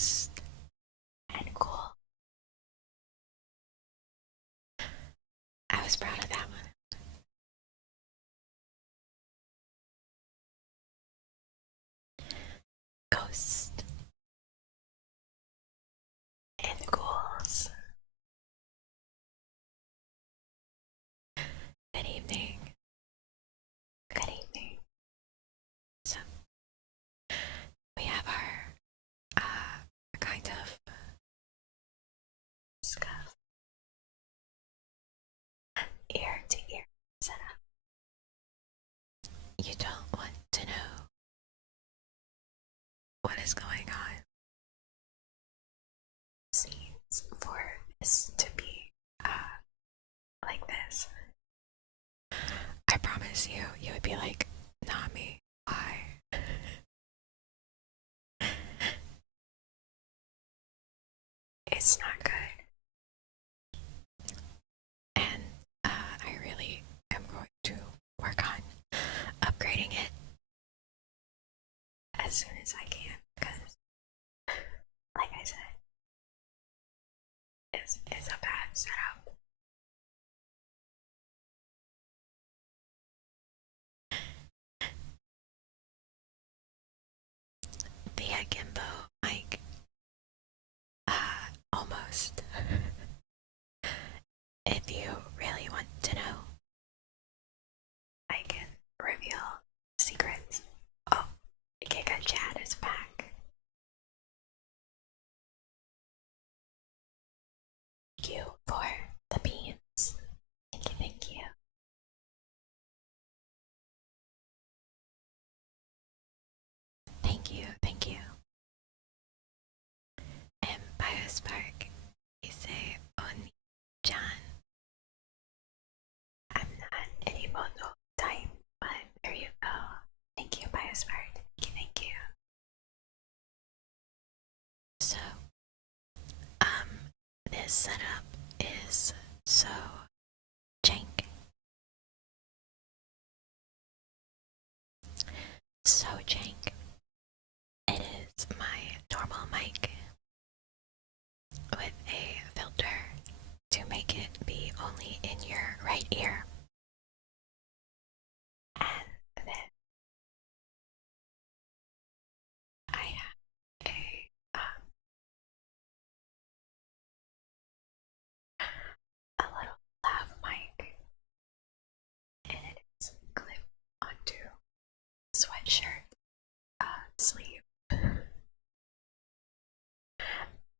Ghost and Cool. I was proud of that one. Ghost and Ghouls. Good evening. Good evening. So, we have our kind of scuff ear to ear setup. You don't want to know what is going on. Scenes for this to be like this. I promise you, you would be like, not me. Why? It's not good. And I really am going to work on upgrading it as soon as I can, because, like I said, it's a bad setup. The Akimbo mic, almost. If you really want to know, I can reveal secrets. Oh, Giga Chat is back. Thank you for the beans. Thank you, thank you. Thank you, thank you. And Biospark, you say Oni-chan. I'm not any mono type, but there you go. Thank you, Biospark. Thank you, thank you. So, this setup is so jank. So jank. It is my normal mic with a filter to make it be only in your right ear. And then I have a little lav mic, and it is clipped onto sweatshirt sleeve, and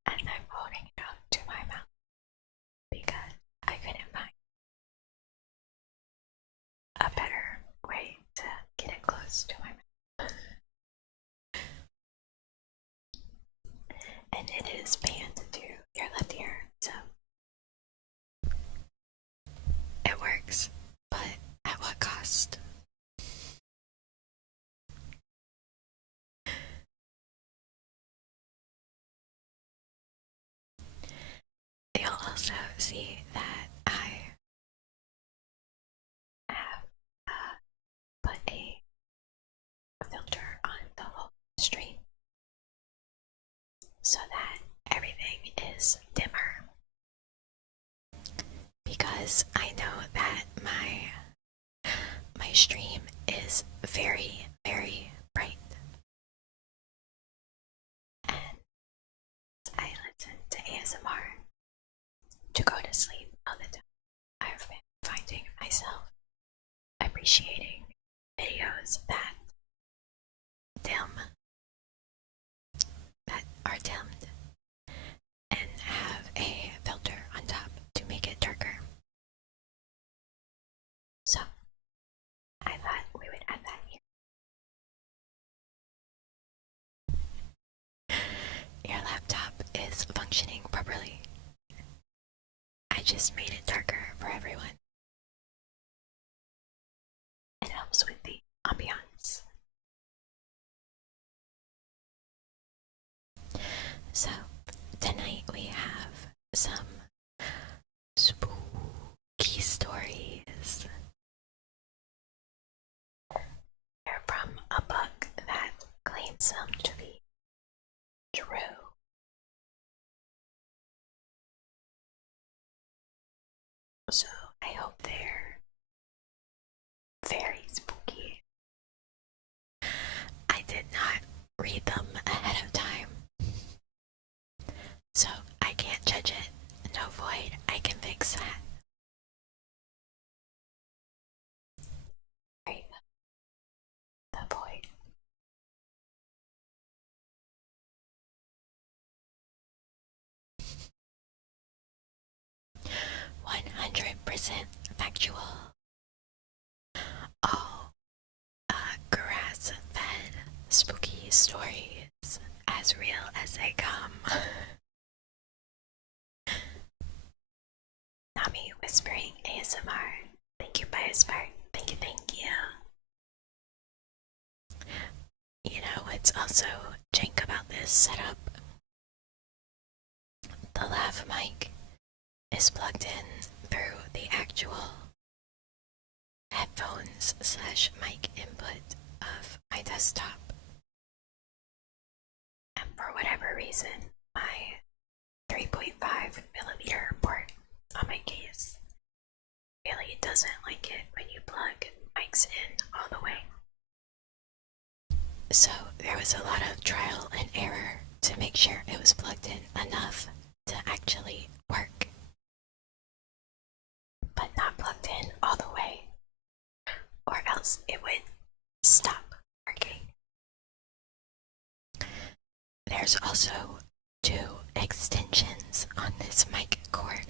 I'm holding it up to my mouth because I couldn't find a better way to get it close to my mouth. And it is panned to your left ear, so it works, but at what cost? You'll also see that I have put a filter on the whole stream so that everything is dimmer, because I know that my stream is very, very bright, and I listen to ASMR to go to sleep all the time. I've been finding myself appreciating videos that are dimmed and have a filter on top to make it darker. So I thought we would add that here. Your laptop is functioning properly. I just made it darker for everyone. It helps with the ambiance. So, tonight we have some spooky stories. They're from a book that claims them to be true, So I hope they're very spooky. I did not read them ahead of time, so I can't judge it. No void, I can fix that. Right, the void. 100% factual. All grass-fed spooky stories, as real as they come. Nami whispering ASMR. Thank you, Biospark. Thank you, thank you. You know what's also jank about this setup? The lav mic is plugged in through the actual headphones slash mic input of my desktop. And for whatever reason, my 3.5mm port on my case really doesn't like it when you plug mics in all the way. So there was a lot of trial and error to make sure it was plugged in enough to actually work, but not plugged in all the way, or else it would stop working. There's also 2 extensions on this mic cord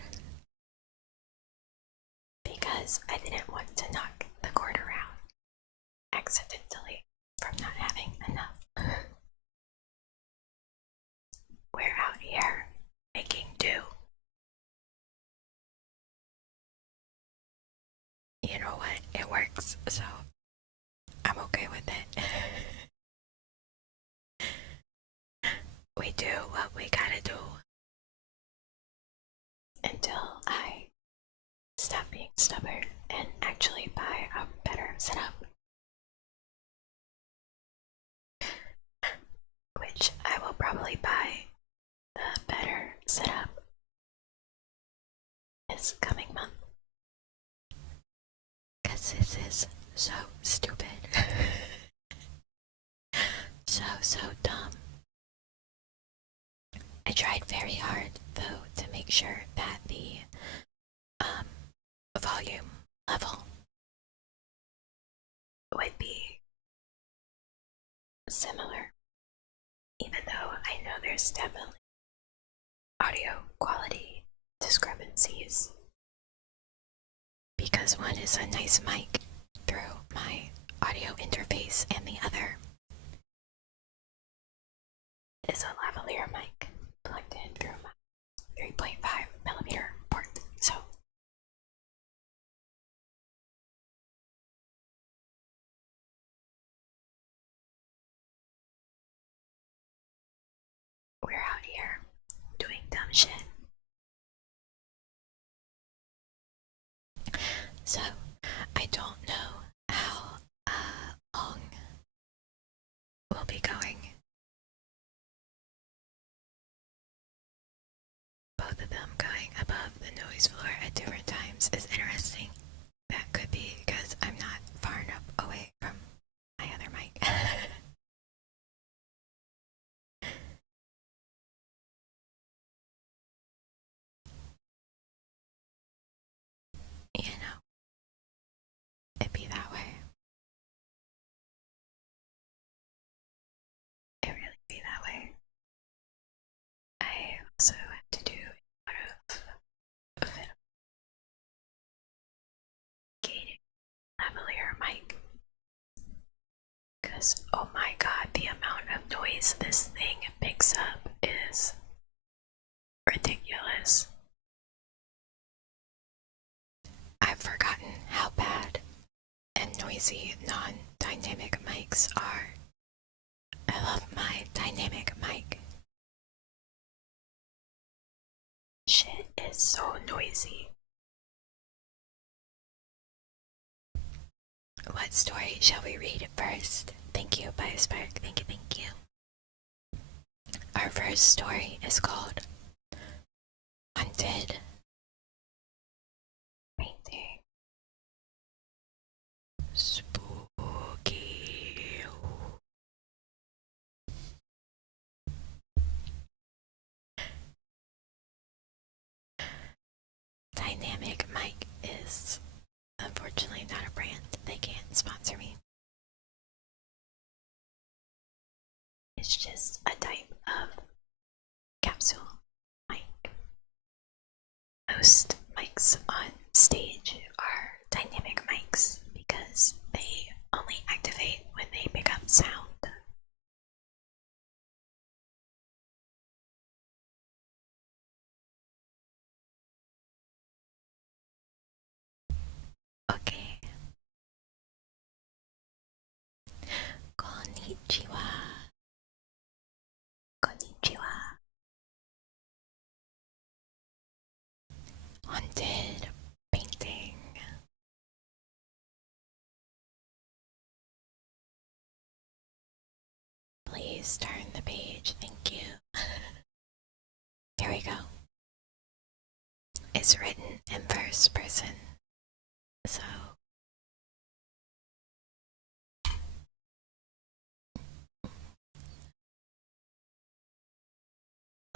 because I didn't want to knock the cord around accidentally from not having enough. We're out here making do. You know what? It works, so I'm okay with it. We do what we gotta do until I stop being stubborn and actually buy a better setup. Which I will probably buy the better setup this coming month. Cause this is so stupid. So dumb. I tried very hard though to make sure that the volume level would be similar, even though I know there's definitely audio quality discrepancies because one is a nice mic through my audio interface and the other is a lavalier mic plugged in through my 3.5mm port. So we're out here doing dumb shit. So I don't know how long we'll be going. Both of them going above the noise floor at different times is interesting. That could be because I'm not far enough away from my other mic. You know, it'd be that way. It really be that way. I also have to do a lot of gating lavalier mic because oh my god, the amount of noise this thing picks up is ridiculous. I've forgotten how bad and noisy non-dynamic mics are. I love my dynamic mic. Shit is so noisy. What story shall we read first? Thank you, Biospark. Thank you, thank you. Our first story is called Haunted most mics on stage are dynamic mics because they only activate when they pick up sound. Okay. Konnichiwa. Konnichiwa. Haunted painting. Please turn the page, thank you. Here we go. It's written in first person, so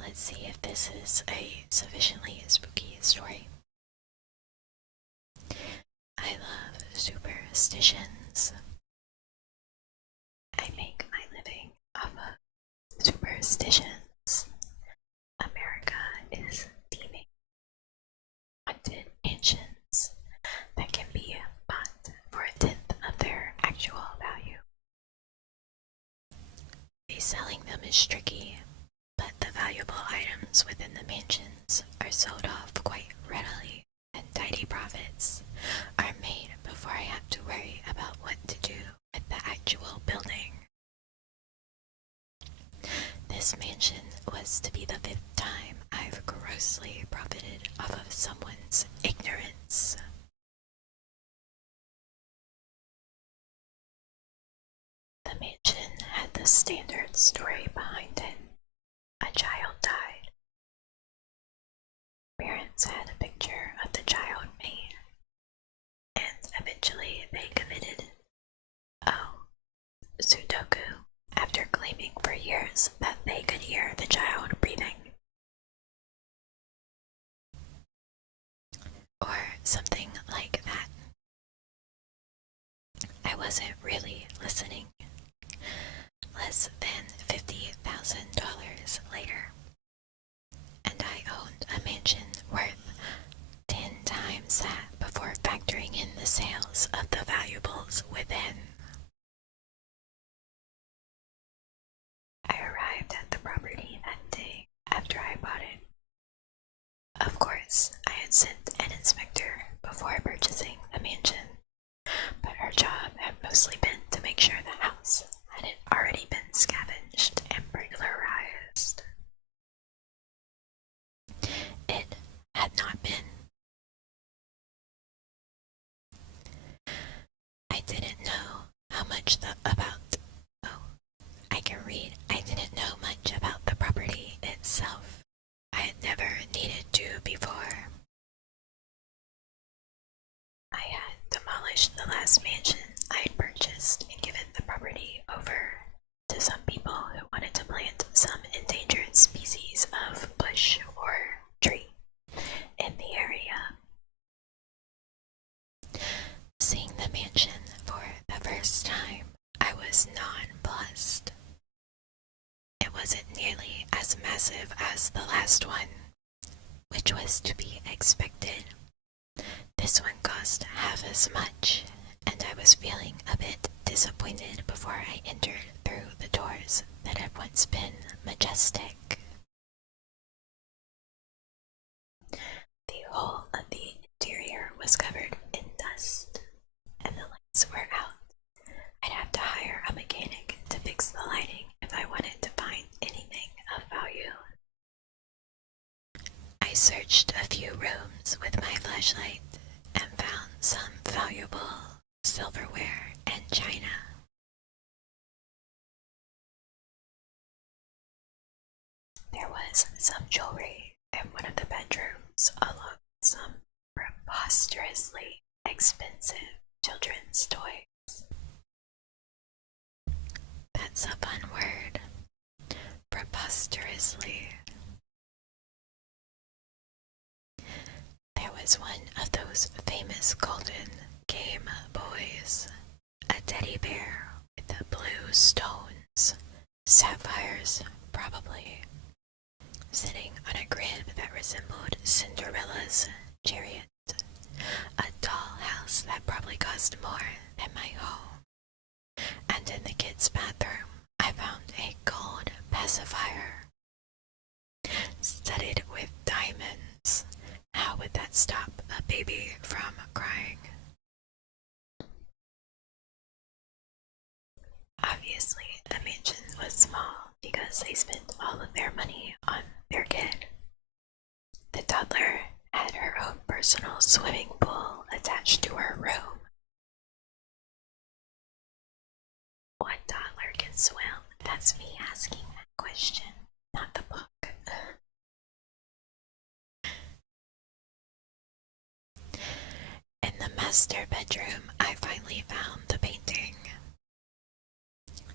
let's see if this is a sufficiently spooky story. I love superstitions. I make my living off of superstitions. America is teeming haunted mansions that can be bought for a tenth of their actual value. Reselling them is tricky, but the valuable items within the mansions are sold off quite readily, and tidy profits are made before I have to worry about what to do with the actual building. This mansion was to be the 5th time I've grossly profited off of someone's ignorance. The mansion had the standard story behind it. A child died. Parents had a picture of the child made, and eventually they committed Sudoku after claiming for years that they could hear the child breathing. Or something like that. I wasn't really listening. Less than $50,000 later, and I owned a mansion worth 10 times that before factoring in the sales of the valuables within. I arrived at the property that day after I bought it. Of course, I had sent an inspector before purchasing the mansion, but her job had mostly been to make sure the house hadn't already been scavenged and burglarized. It had not been. I didn't know how much I didn't know much about the property itself. I had never needed to before. I had demolished the last mansion I had purchased and given the property over to some people who wanted to plant some endangered species of bush or tree in the area. Seeing the mansion for the first time, I was nonplussed. It wasn't nearly as massive as the last one, which was to be expected. This one cost half as much, and I was feeling a bit disappointed before I entered through the doors that had once been majestic. The whole of the interior was covered in dust, and the lights were out. I'd have to hire a mechanic to fix the lighting if I wanted to find anything of value. I searched a few rooms with my flashlight and found some valuable silverware and china. There was some jewelry in one of the bedrooms, along with some preposterously expensive children's toys. That's a fun word. Preposterously. There was one of those famous golden Game Boys, a teddy bear with the blue stones, sapphires probably, sitting on a grid that resembled Cinderella's chariot, a dollhouse that probably cost more than my home. And in the kids' bathroom, I found a gold pacifier studded with diamonds. How would that stop a baby from crying? Obviously, the mansion was small because they spent all of their money on their kid. The toddler had her own personal swimming pool attached to her room. What toddler can swim? That's me asking that question, not the book. In the master bedroom, I finally found the painting.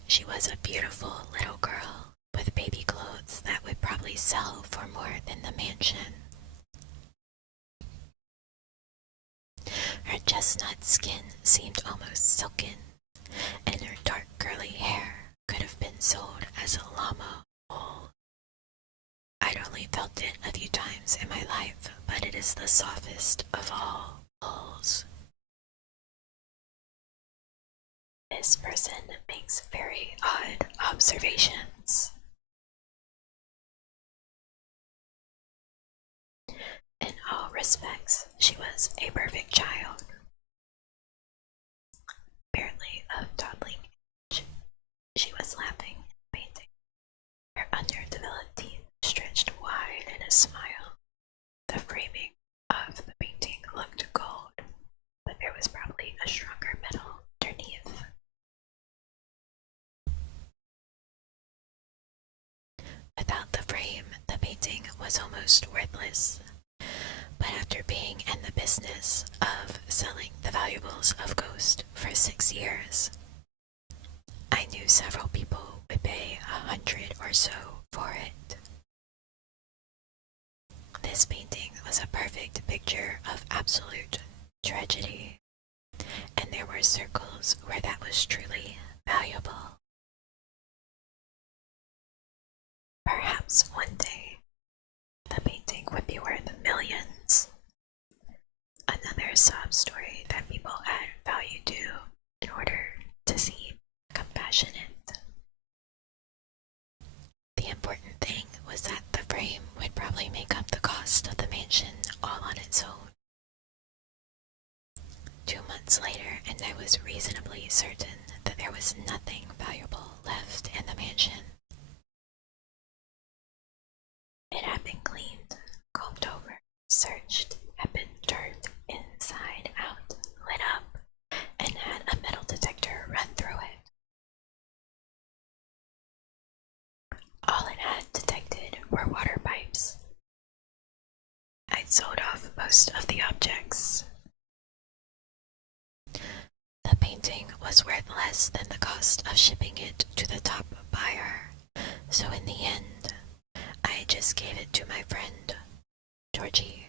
She was a beautiful little girl with baby clothes that would probably sell for more than the mansion. Her chestnut skin seemed almost silken, and her dark curly hair could have been sold as a llama wool. I'd only felt it a few times in my life, but it is the softest of all wools. This person makes very odd observations. In all respects, she was a perfect child. Barely of toddling age, she was laughing and painting. Her underdeveloped teeth stretched wide in a smile. The framing of the painting looked gold, but there was probably a stronger metal underneath. Without the frame, the painting was almost worthless. But after being in the business of selling the valuables of Ghost for 6 years, I knew several people would pay $100 or so for it. This painting was a perfect picture of absolute tragedy, and there were circles where that was truly valuable. Perhaps one day, the painting would be worth millions. Another sob story that people add value to in order to seem compassionate. The important thing was that the frame would probably make up the cost of the mansion all on its own. 2 months later, and I was reasonably certain that there was nothing valuable left in the mansion. It had been cleaned, combed over, searched, had been turned inside out, lit up, and had a metal detector run through it. All it had detected were water pipes. I'd sold off most of the objects. The painting was worth less than the cost of shipping it to the top buyer, so in the end, I just gave it to my friend, Georgie.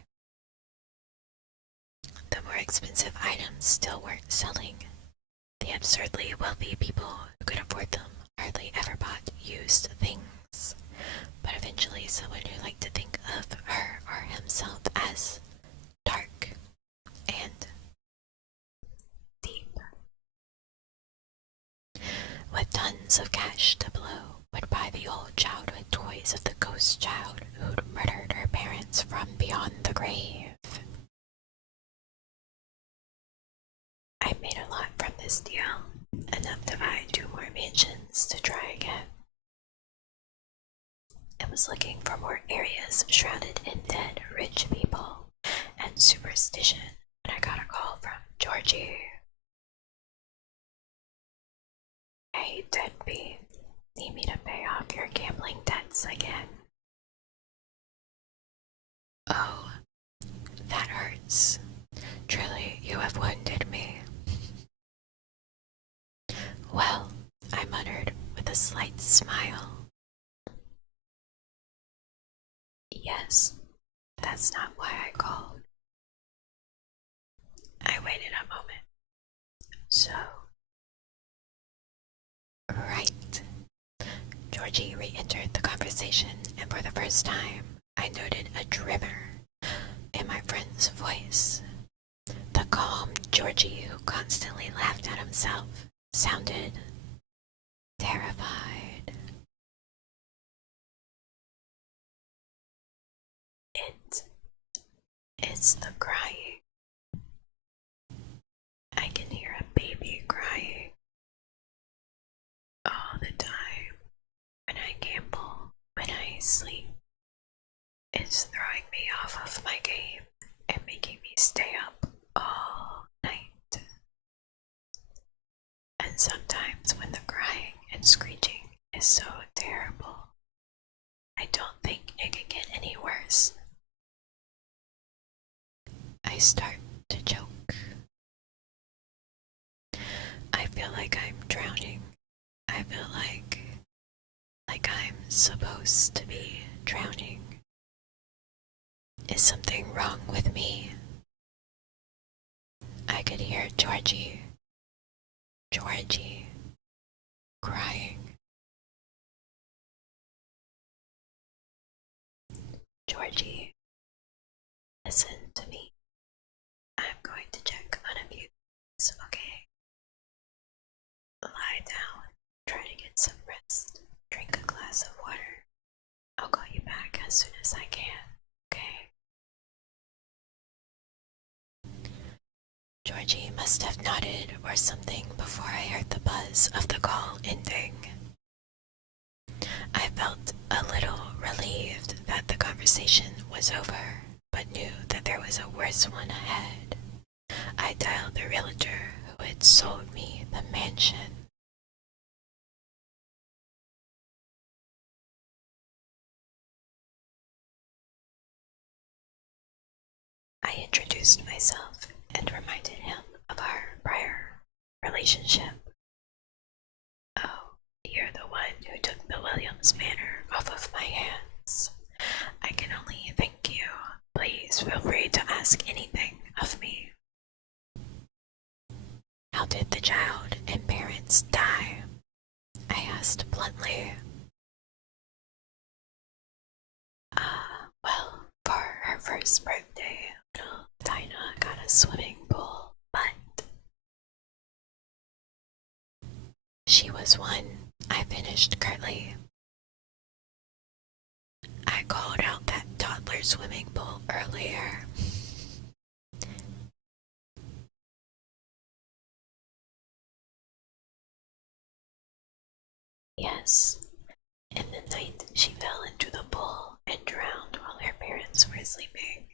The more expensive items still weren't selling. The absurdly wealthy people who could afford them hardly ever bought used things, but eventually someone who liked to think of her or himself as dark and deep, with tons of cash to blow, would buy the old childhood toys of the ghost child who'd murdered her parents from beyond the grave. I made a lot from this deal, enough to buy 2 more mansions to try again. I was looking for more areas shrouded in dead rich people and superstition when I got a call from Georgie. Hey, deadbeat, need me to pay off your gambling debts again? Oh, that hurts. Truly, you have wounded me. Well, I muttered with a slight smile. Yes, that's not why I called. I waited a moment. So, right. Georgie re-entered the conversation, and for the first time, I noted a tremor Georgie, who constantly laughed at himself, sounded terrified. It's the crying. I can hear a baby crying all the time when I gamble, when I sleep. It's throwing me off of my game and making me stay up all night. And sometimes when the crying and screeching is so terrible, I don't think it can get any worse. I start to choke. I feel like I'm drowning. I feel like I'm supposed to be drowning. Is something wrong with me? I could hear Georgie crying. Georgie, listen to me. I'm going to check on a few things, okay? Lie down, try to get some rest, drink a glass of water. I'll call you back as soon as I can, okay? Georgie must have nodded or something before I heard the buzz of the call ending. I felt a little relieved that the conversation was over, but knew that there was a worse one ahead. I dialed the realtor who had sold me the mansion. I introduced myself and reminded him of our prior relationship. Oh, you're the one who took the Williams Manor off of my hands. I can only thank you. Please feel free to ask anything of me. How did the child and parents die? I asked bluntly. Well, for her first birthday, little Dinah got a swimming pool, but she was one, I finished curtly. I called out that toddler swimming pool earlier. Yes, in the night she fell into the pool and drowned while her parents were sleeping.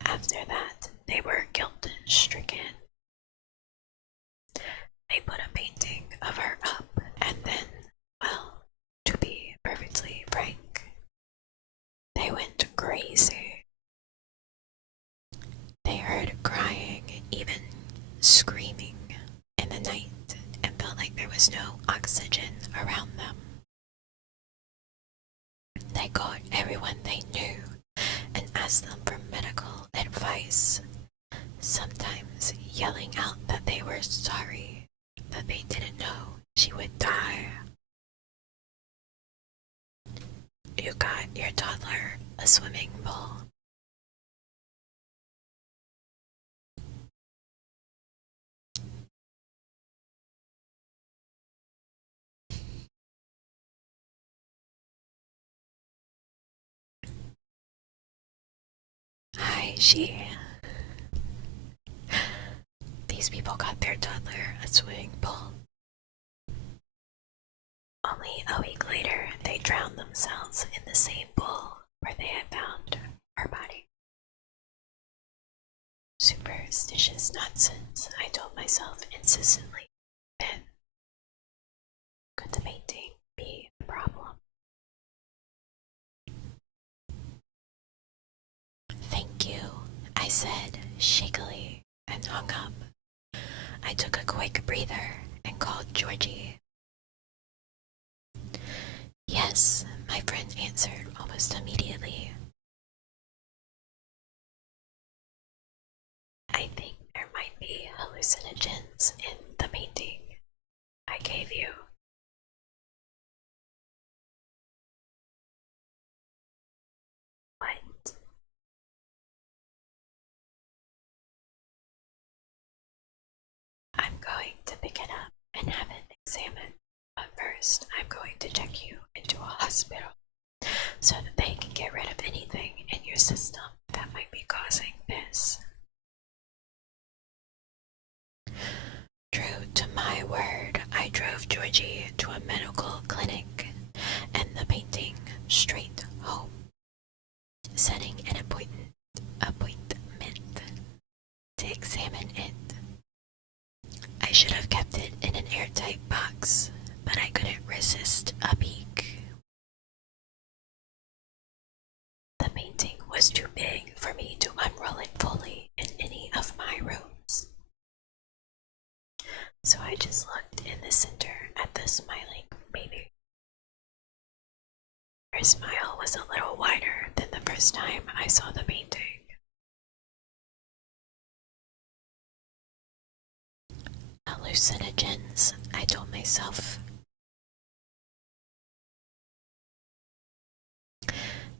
After that, they were guilt-stricken. They put a painting of her up, and then, well, to be perfectly frank, they went crazy. They heard crying, even screaming in the night, and felt like there was no oxygen around them. They called everyone they knew and asked them for medical advice, sometimes yelling out that they were sorry, that they didn't know she would die. You got your toddler a swimming pool. Hi, These people got their toddler a swimming pool. Only a week later, they drowned themselves in the same pool where they had found her body. Superstitious nonsense, I told myself insistently. Then, could the painting be the problem? Thank you, I said shakily and hung up. I took a quick breather and called Georgie. Yes, my friend answered almost immediately. I think there might be hallucinogens in the painting I gave you. What? first, I'm going to check you into a hospital so that they can get rid of anything in your system that might be causing this. True to my word, I drove Georgie to a medical clinic and the painting straight home, setting an appointment to examine it. I should have kept it in an airtight box, but I couldn't resist a peek. The painting was too big for me to unroll it fully in any of my rooms. So I just looked in the center at the smiling baby. Her smile was a little wider than the first time I saw the painting. Hallucinogens, I told myself.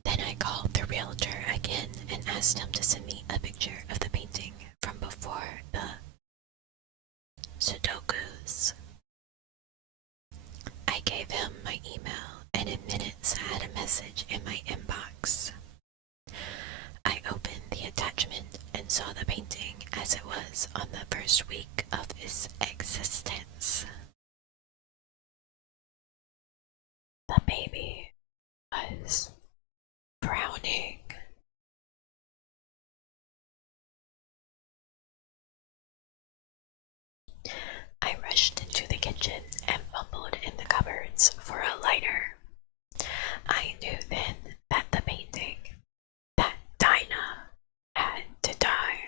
Then I called the realtor again and asked him to send me a picture of the painting from before the Sudokus. I gave him my email and in minutes had a message in my inbox. I opened the attachment and saw the painting as it was on the first week of its existence. The baby was frowning. I rushed into the kitchen and fumbled in the cupboards for a lighter. I knew then that the painting, that Dinah, had to die.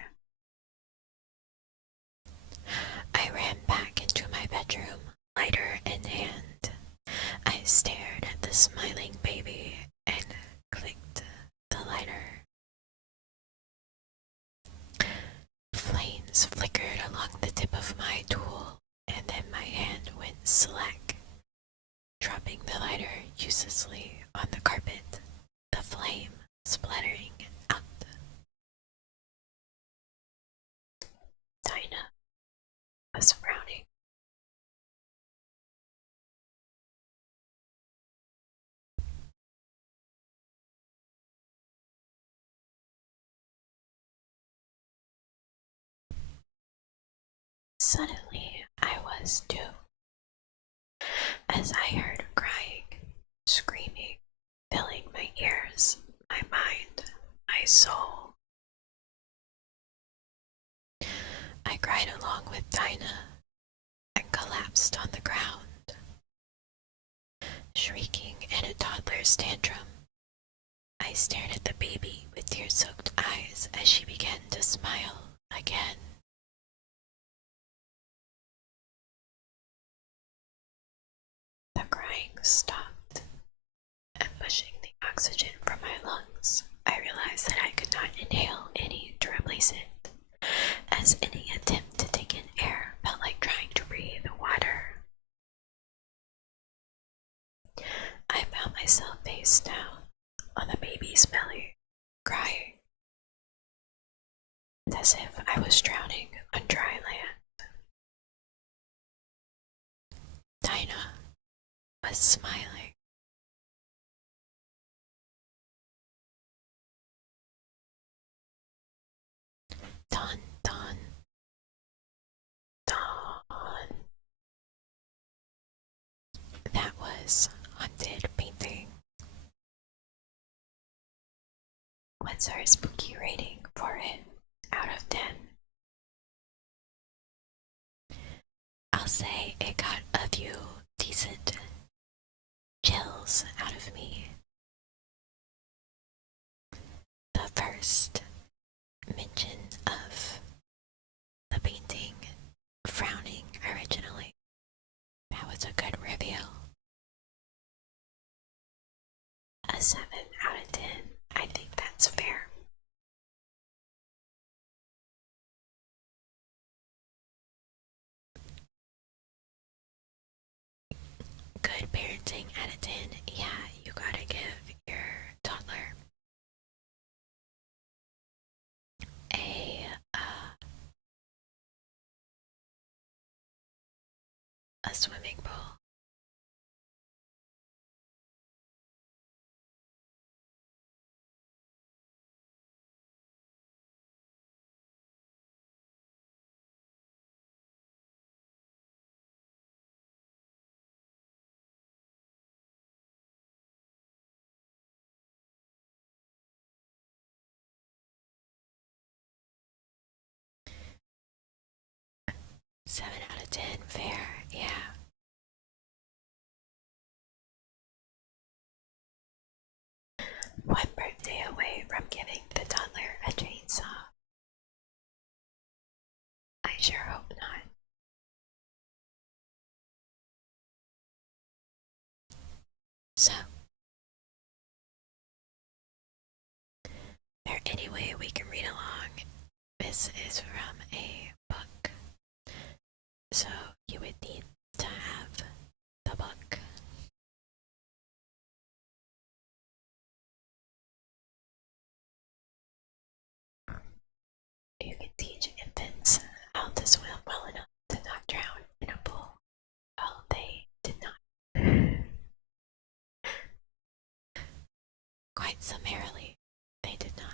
I ran back into my bedroom, lighter in hand. I stared at the smiling baby and clicked the lighter. Flames flickered along the tip of my tool, and then my hand went slack, dropping the lighter uselessly on the carpet, the flame splattering out. Dinah was frowning. Suddenly, I was doomed, as I heard crying, screaming, filling my ears, my mind, my soul. I cried along with Dinah and collapsed on the ground, shrieking in a toddler's tantrum. I stared at the baby with tear-soaked eyes as she began to smile again. The crying stopped, and pushing the oxygen from my lungs, I realized that I could not inhale any to replace it, as any attempt to take in air felt like trying to breathe water. I found myself face down on the baby's belly, crying, as if I was drowning on dry land. Dinah was smiling. Dawn, dawn, dawn. That was haunted painting. What's our spooky rating for it out of 10? I'll say it got a few decent chills out of me. The first mention of the painting frowning originally, that was a good reveal. A 7 out of 10. I think that's fair. Good parenting out of 10. Yeah, you gotta give your toddler a swimming pool 7 out of 10, fair, yeah. One birthday away from giving the toddler a chainsaw. I sure hope not. So, is there any way we can read along? This is from a book, so you would need to have the book. You can teach infants how to swim well enough to not drown in a pool. Well, they did not. Quite summarily, they did not.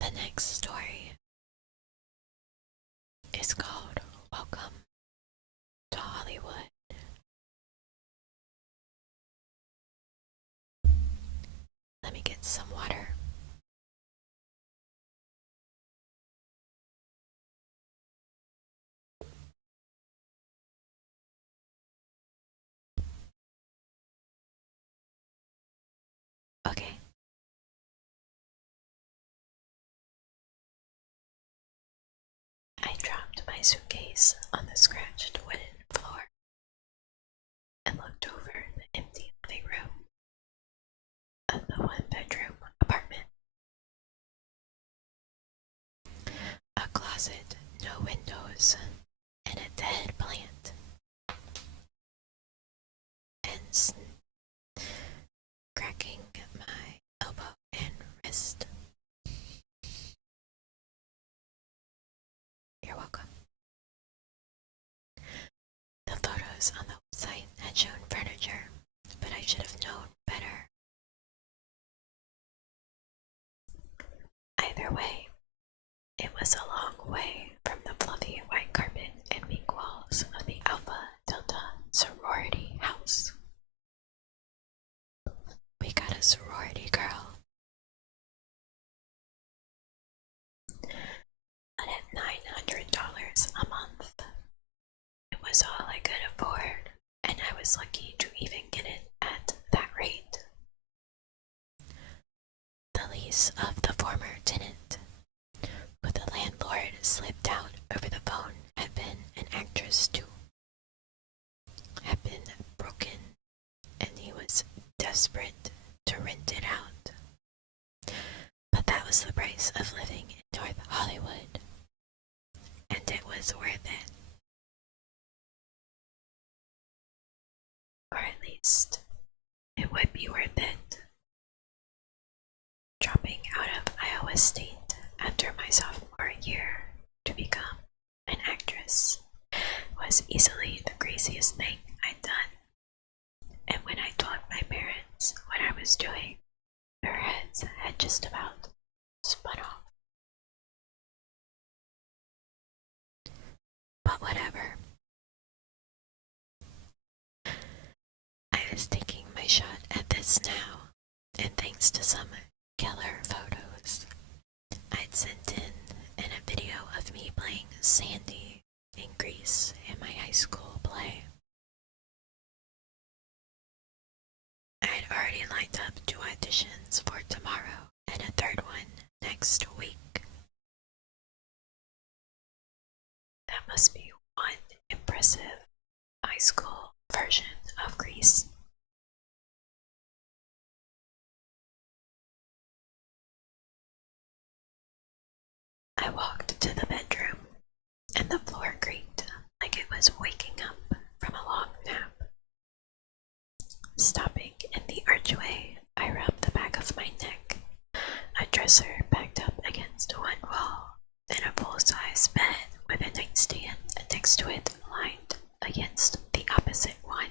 The next story is called Welcome to Hollywood. Let me get some water. Okay. I dropped my suitcase on the scratched wooden floor and looked over the empty living room of the one-bedroom apartment. A closet, no windows, and a dead plant. And cracking my elbow and wrist. You're welcome. The photos on the website had shown furniture, but I should have known better. Either way, it was a long way from the fluffy white carpet and pink walls of the Alpha Delta sorority house. We got a sorority girl. But at $900 a month, it was all I could afford, and I was lucky to even get it at that rate. The lease of the former tenant, who the landlord slipped out over the phone, had been an actress too, had been broken, and he was desperate to rent it out. But that was the price of living in North Hollywood, and it was worth it. Or at least, it would be worth it. Dropping out of Iowa State after my sophomore year to become an actress was easily the craziest thing I'd done. And when I told my parents what I was doing, their heads had just about spun off. But whatever. I was taking my shot at this now, and thanks to some killer photos I'd sent in a video of me playing Sandy in Greece in my high school play. I had already lined up 2 auditions for tomorrow and a 3rd one next week. That must be one impressive high school version of Greece. I walked to the bedroom, and the floor creaked like it was waking up from a long nap. Stopping in the archway, I rubbed the back of my neck. A dresser backed up against one wall, and a full-size bed with a nightstand next to it lined against the opposite one.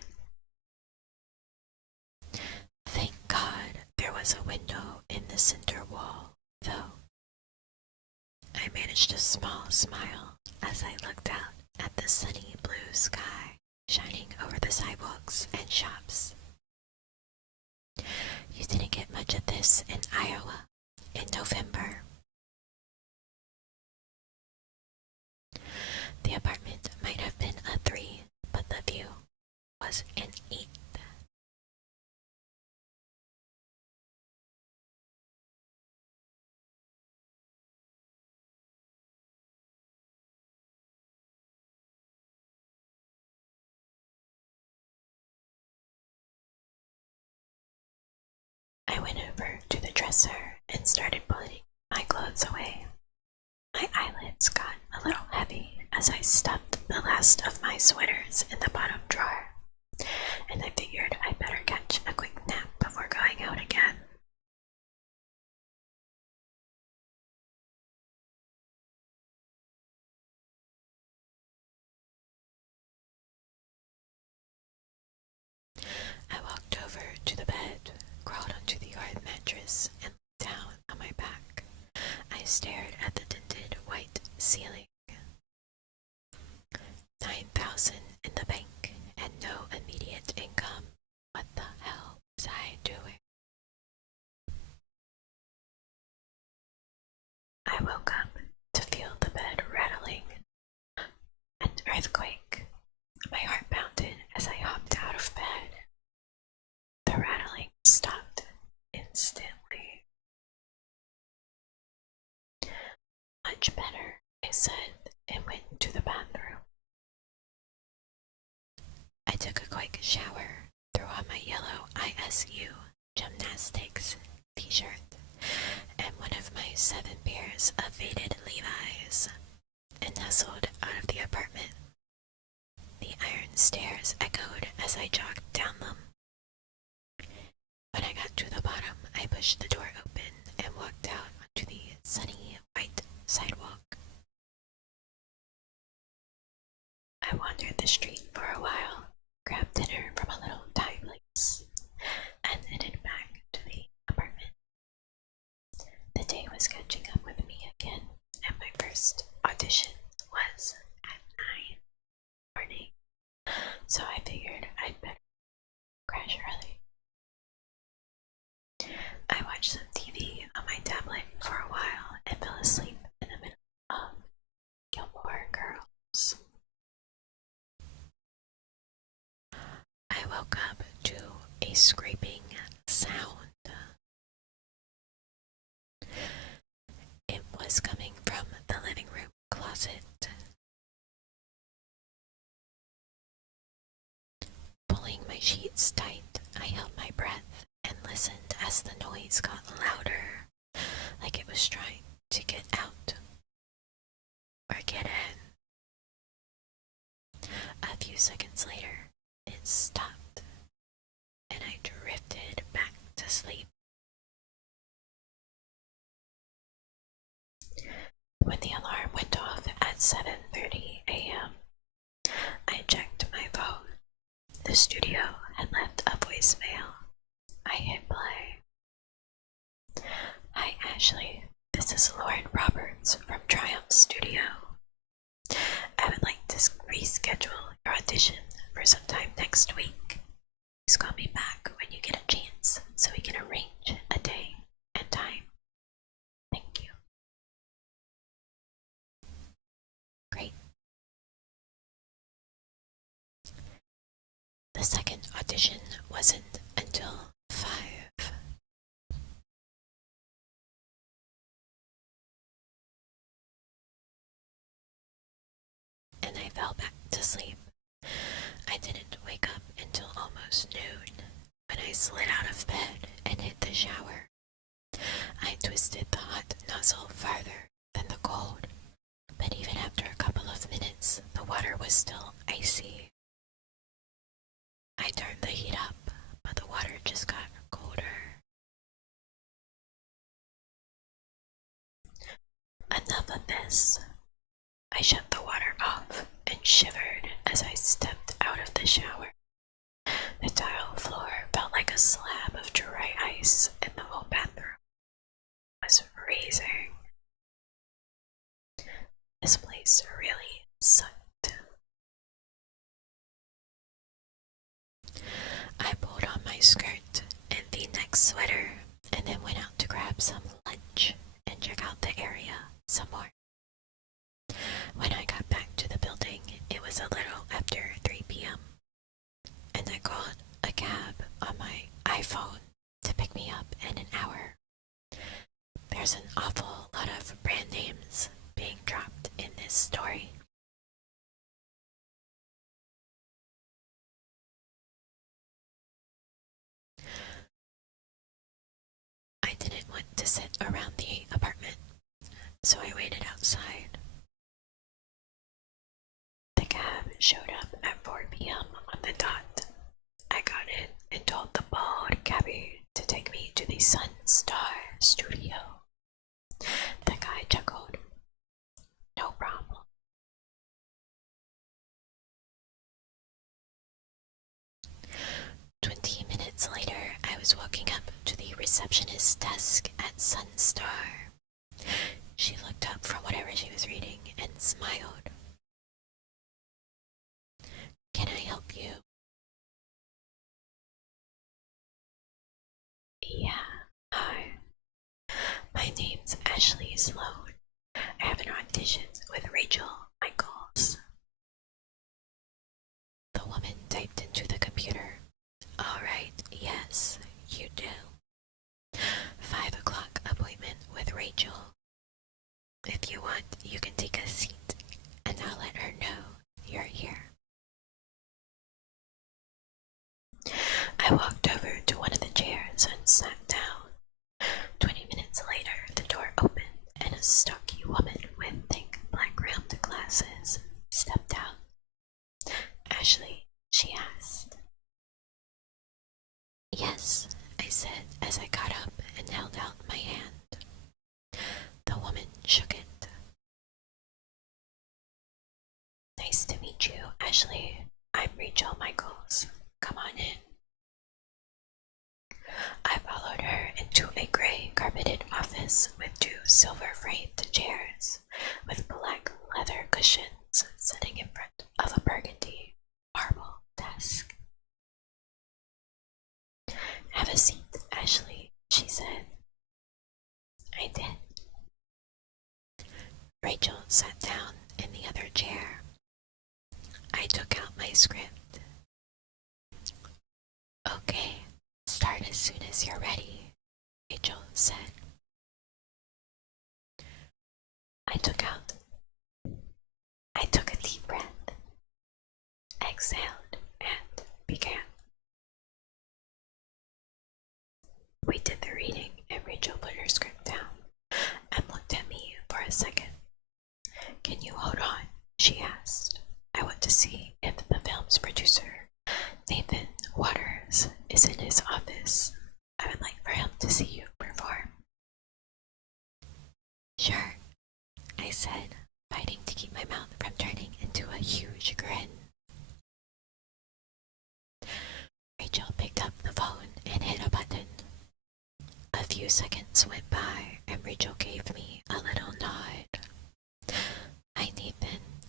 Thank God there was a window in the center wall, though. I managed a small smile as I looked out at the sunny blue sky shining over the sidewalks and shops. You didn't get much of this in Iowa in November. The apartment might have been a 3, but the view was an 8. I went over to the dresser and started pulling my clothes away. My eyelids got a little heavy as I stuffed the last of my sweaters in the bottom drawer, and I figured I'd better catch a quick nap before going out again. I walked over to the bed, crawled onto the yard mattress, and lay down on my back. I stared at the tinted white ceiling. 9,000 in the bank and no immediate income. What the hell was I doing? I woke up to feel the bed rattling. An earthquake. My heart pounded as I hopped out of bed. The rattling stopped instantly. Much better, I said, and went to the bathroom. I took a quick shower, threw on my yellow ISU gymnastics t-shirt and one of my 7 pairs of faded Levi's, and hustled out of the apartment. The iron stairs echoed as I jogged down them. When I got to the bottom, I pushed the door open and walked out onto the sunny white sidewalk. I wandered the street for a while, grabbed dinner from a little Thai place, and headed back to the apartment. The day was catching up with me again, and my first audition was at 9 morning, so I figured I'd better crash early. I watched some TV on my tablet for a while and fell asleep in the middle of Gilmore Girls. I woke up to a scraping sound. It was coming from the living room closet. Pulling my sheets tight, I held my breath and listened as the noise got louder, like it was trying to get out or get in. A few seconds later, it stopped, and I drifted back to sleep. When the alarm went off at 7:30 a.m., I checked my phone. The studio had left a voicemail. I hit play. Hi Ashley, this is Lauren Roberts from Triumph Studio. I would like to reschedule your audition for sometime next week. Please call me back when you get a chance so we can arrange a day and time. Thank you. Great. The second audition wasn't until 5. And I fell back to sleep. I didn't wake up until almost noon, when I slid out of bed and hit the shower. I twisted the hot nozzle farther than the cold, but even after a couple of minutes, the water was still icy. I turned the heat up, but the water just got colder. Enough of this. I shut the water off and shivered as I stepped out of the shower. The tile floor felt like a slab of dry ice, and the whole bathroom was freezing. This place really sucked. black sweater and then went out to grab some lunch and check out the area some more. When I got back to the building, it was a little after 3 p.m. and I called a cab on my iPhone to pick me up in an hour. There's an awful lot of brand names being dropped in this story. I didn't want to sit around the apartment, so I waited outside. The cab showed up at 4 p.m. on the dot. I got in and told the bald cabbie to take me to the Sun Star studio. The guy chuckled. No problem. "20 minutes later, I was walking up to the receptionist's desk at Sunstar. She looked up from whatever she was reading and smiled. "Can I help you?" "Yeah, hi. My name's Ashley Sloan. I have an audition with Rachel Michaels." The woman typed into the computer. "All right, yes, you do. 5 o'clock appointment with Rachel. If you want, you can take a seat, and I'll let her know you're here." I walked over to one of the chairs and sat down. 20 minutes later, the door opened, and a stocky woman with thick black-rimmed glasses stepped out. "Ashley?" she asked. "Yes," I said as I got up and held out my hand. The woman shook it. "Nice to meet you, Ashley. I'm Rachel Michaels. Come on in." I followed her into a gray carpeted office with 2 silver-framed chairs with black leather cushions sitting in front of a burgundy marble desk. "Have a seat, Ashley," she said. I did. Rachel sat down in the other chair. I took out my script. "Okay, start as soon as you're ready," Rachel said. I took a deep breath, exhaled, and began. We did the reading, and Rachel put her script down and looked at me for a second. "Can you hold on?" she asked. "I want to see if the film's producer, Nathan Waters, is in his office. I would like for him to see you perform." "Sure," I said, fighting to keep my mouth from turning into a huge grin. Rachel picked up the phone and hit a button. A few seconds went by, and Rachel gave me a little nod. "Hi, Nathan.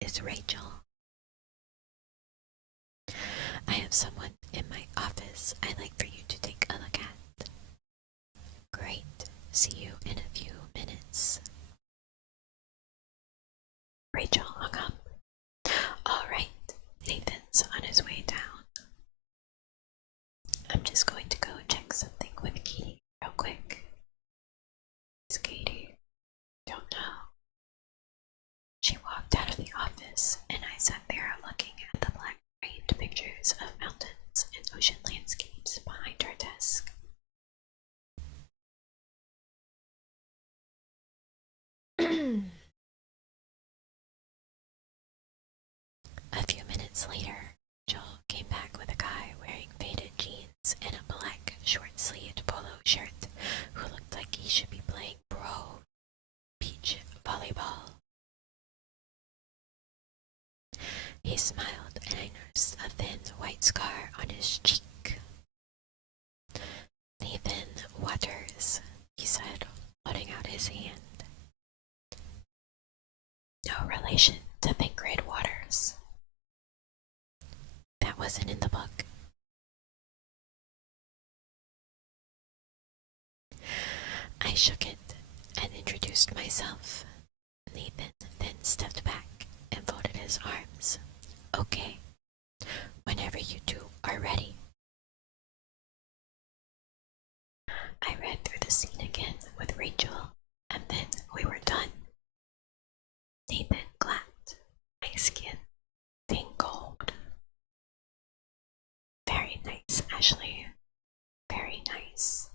It's Rachel. I have someone in my office I'd like for you to take a look at." "Great. See you in a few minutes." Rachel hung up. "All right, Nathan's on his way down. I'm just going to go check something with Katie real quick." "Is Katie?" "Don't know." She walked out of the office, and I sat there looking at the black framed pictures of mountains and ocean landscapes behind her desk. A few minutes later, Joel came back with a guy wearing faded jeans and a black short-sleeved polo shirt who looked like he should be playing pro beach volleyball. He smiled, and I noticed a thin white scar on his cheek. "Nathan Waters," he said, holding out his hand. "No relation to Ingrid Waters." "That wasn't in the book." I shook it and introduced myself. Nathan then stepped back and folded his arms. Okay, whenever you two are ready. I read through the scene again with Rachel, and then we were done. Nathan clapped. My skin tingled. Very nice, Ashley. Very nice.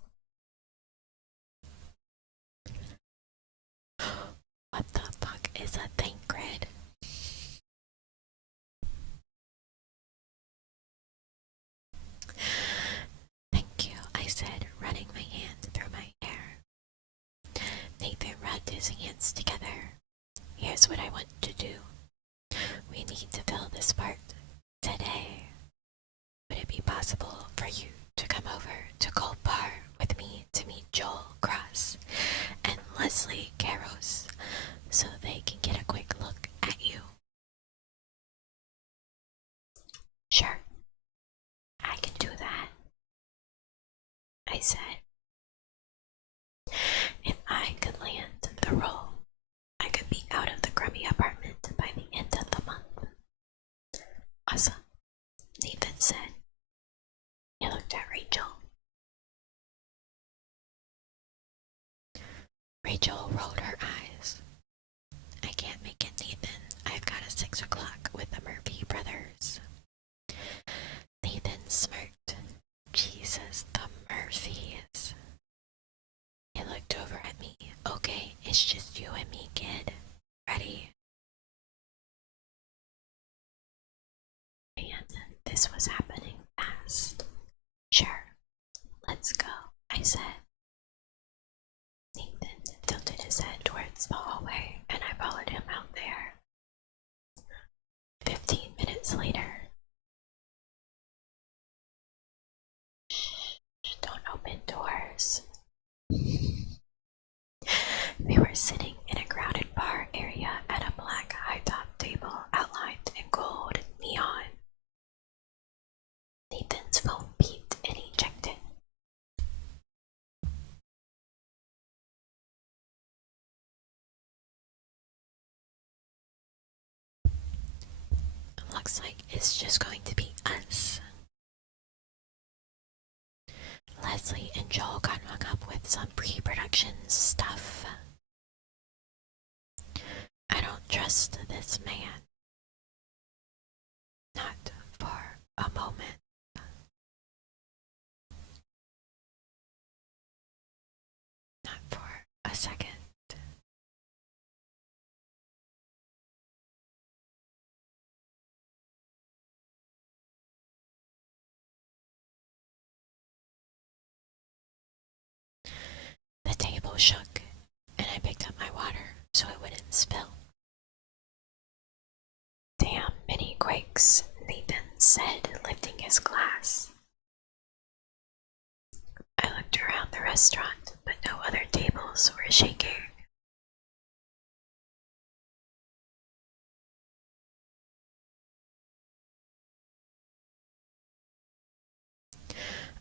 What the fuck is a thank grid? Thank you, I said, running my hand through my hair. Nathan rubbed his hands together. Here's what I want to do. We need to fill this part today. Would it be possible for you to come over to Gold Bar with me to meet Joel Cross and Leslie Garros so they can get a quick look at you? Sure, I can do that, I said. If I could land the role, I could be out of the grubby apartment by the end of the month. Awesome, Nathan said. He looked at Rachel. Rachel rolled her eyes. I can't make it, Nathan. I've got a 6 o'clock with the Murphy brothers. Nathan smirked. Jesus, the Murphys. He looked over at me. Okay, it's just you and me, kid. Ready? Man, this was happening fast. Sure, let's go, I said. Nathan tilted his head towards the hallway, and I followed him out there. 15 minutes later. Shh, don't open doors. We were sitting in a crowded bar area at a black high-top table outlined in gold neon. Nathan's phone beeped and he checked it. Looks like it's just going to be us. Leslie and Joel got hung up with some pre-production stuff. I don't trust this man. Not for a moment. Not for a second. The table shook, and I picked up my water so it wouldn't spill. Damn mini quakes, Nathan said, lifting his glass. I looked around the restaurant, but no other tables were shaking.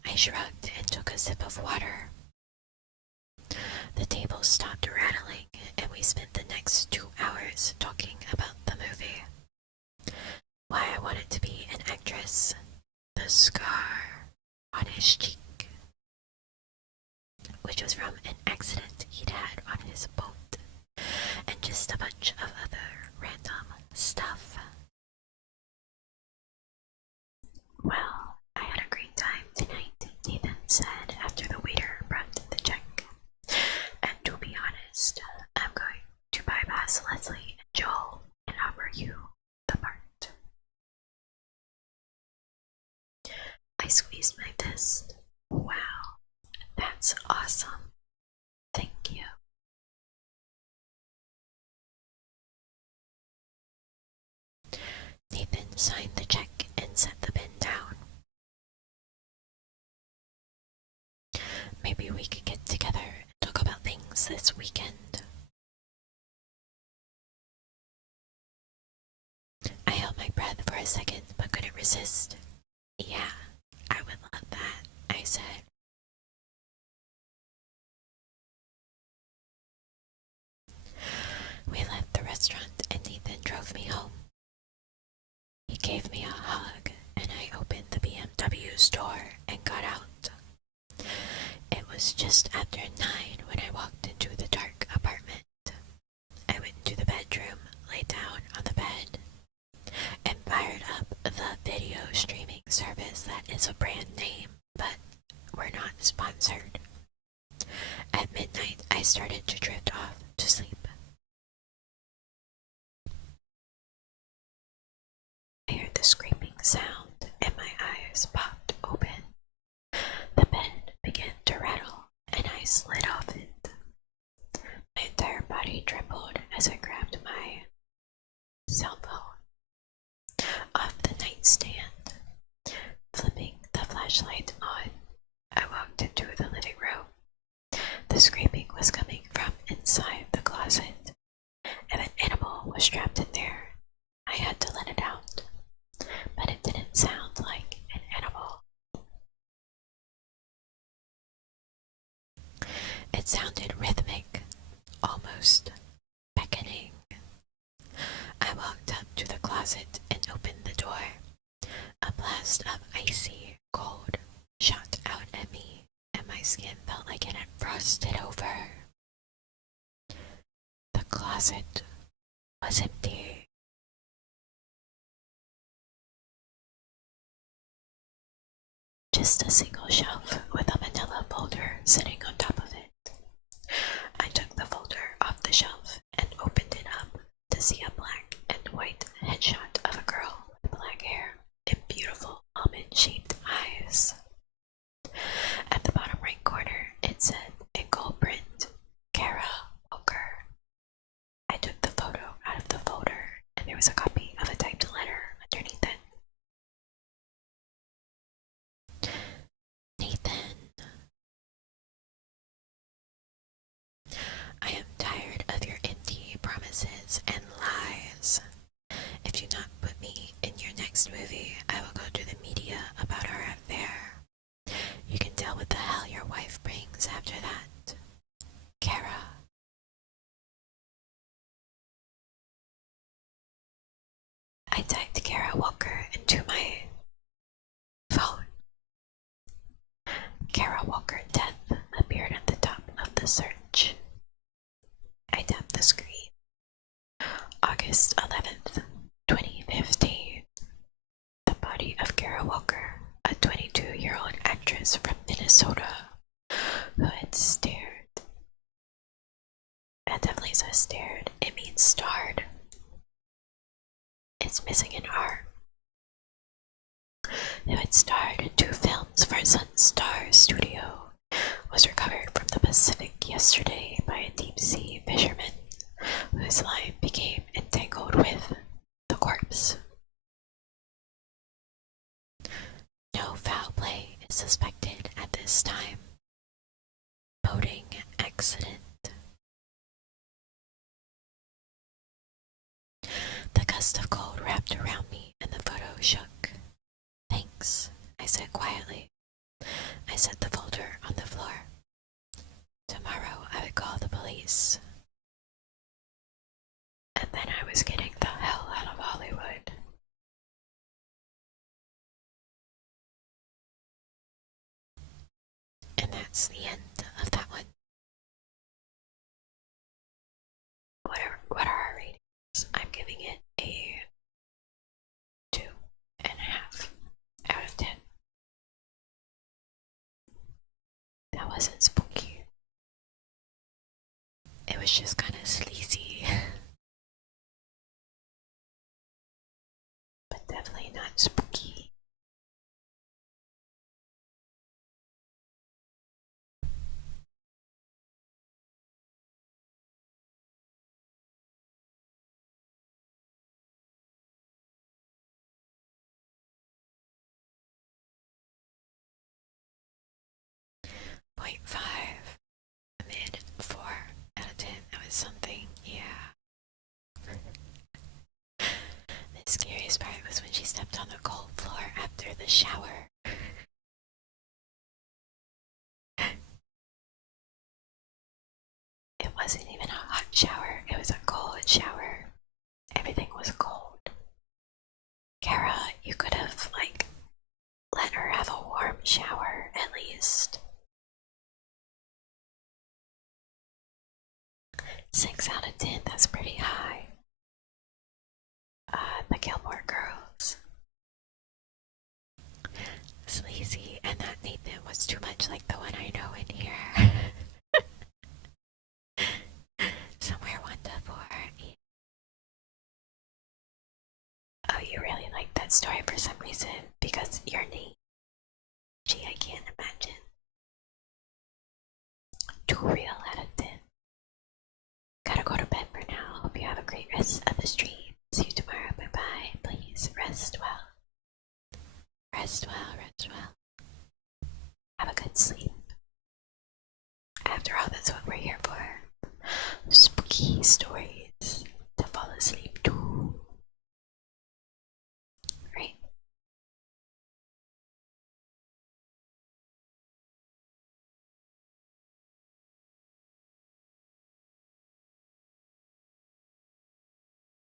I shrugged and took a sip of water. The table stopped rattling, and we spent the next 2 hours talking about the movie. Why I wanted to be an actress, the scar on his cheek, which was from an accident he'd had on his boat, and just a bunch of other random stuff. Well, I had a great time tonight, Nathan said after the waiter brought the check. And to be honest, I'm going to bypass Leslie and Joel and offer you the part. I squeezed my fist. Wow, that's awesome. Thank you. Nathan signed the check and set the pen down. Maybe we could get together and talk about things this weekend. I held my breath for a second but couldn't resist. Yeah, I would love that, I said. restaurant and Nathan drove me home. He gave me a hug and I opened the BMW's door and got out. It was just after 9 when I walked into the dark apartment. I went into the bedroom, lay down on the bed, and fired up the video streaming service that is a brand name, but we're not sponsored. At midnight, I started to drift off to sleep. I heard the scraping sound and my eyes popped open. The bed began to rattle and I slid off it. My entire body trembled as I grabbed my cell phone off the nightstand. Flipping the flashlight on, I walked into the living room. The scraping was coming from inside the closet. If an animal was trapped in there, I had to let it out. But it didn't sound like an animal. It sounded rhythmic, almost beckoning. I walked up to the closet and opened the door. A blast of icy cold shot out at me, and my skin felt like it had frosted over. The closet was empty. Just a single shelf with a manila folder sitting on top of it. I took the folder off the shelf and opened it up to see a black and white headshot of a girl with black hair and beautiful almond-shaped eyes. At the bottom right corner, it said in gold print, Kara Walker. I took the photo out of the folder and there was a copy of a typed letter underneath it. Nathan, I am tired of your empty promises and lies. If you not put me in your next movie, I will go to the media about our affair. You can tell what the hell your wife brings after that. Kara. I typed Kara Walker into my phone. Kara Walker death appeared at the top of the search. I tapped the screen. August 11th, 2015. The body of Kara Walker, a 22-year-old actress from Minnesota who had stared. That definitely says stared. It means starred. It's missing an R. Who had starred in 2 films for Sun Star Studio, was recovered from the Pacific yesterday by a deep-sea fisherman whose line became entangled with the corpse. No foul play is suspected at this time. Boating accident. The gust of cold wrapped around me and the photo shook. Thanks, I said quietly. I set the folder on the floor. Tomorrow I would call the police. And then I was getting the hell out of Hollywood. And that's the end of that one. What are our ratings? I'm giving it a 2.5 out of 10. That wasn't spooky. It was just kind of sleazy. But definitely not spooky. Point 5. Mid 4 out of 10. That was something, yeah. The scariest part was when she stepped on the cold floor after the shower. It wasn't even a hot shower, it was a cold shower. 6 out of 10, that's pretty high. The Gilmore Girls. Sleazy, and that Nathan was too much like the one I know in here. Somewhere 1 to 4. Oh, you really like that story for some reason because your name. Gee, I can't imagine. 2 real out of 10. Gotta go to bed for now. Hope you have a great rest of the stream. See you tomorrow. Bye bye. Please rest well. Rest well, rest well. Have a good sleep. After all, that's what we're here for. Spooky stories to fall asleep to. Right?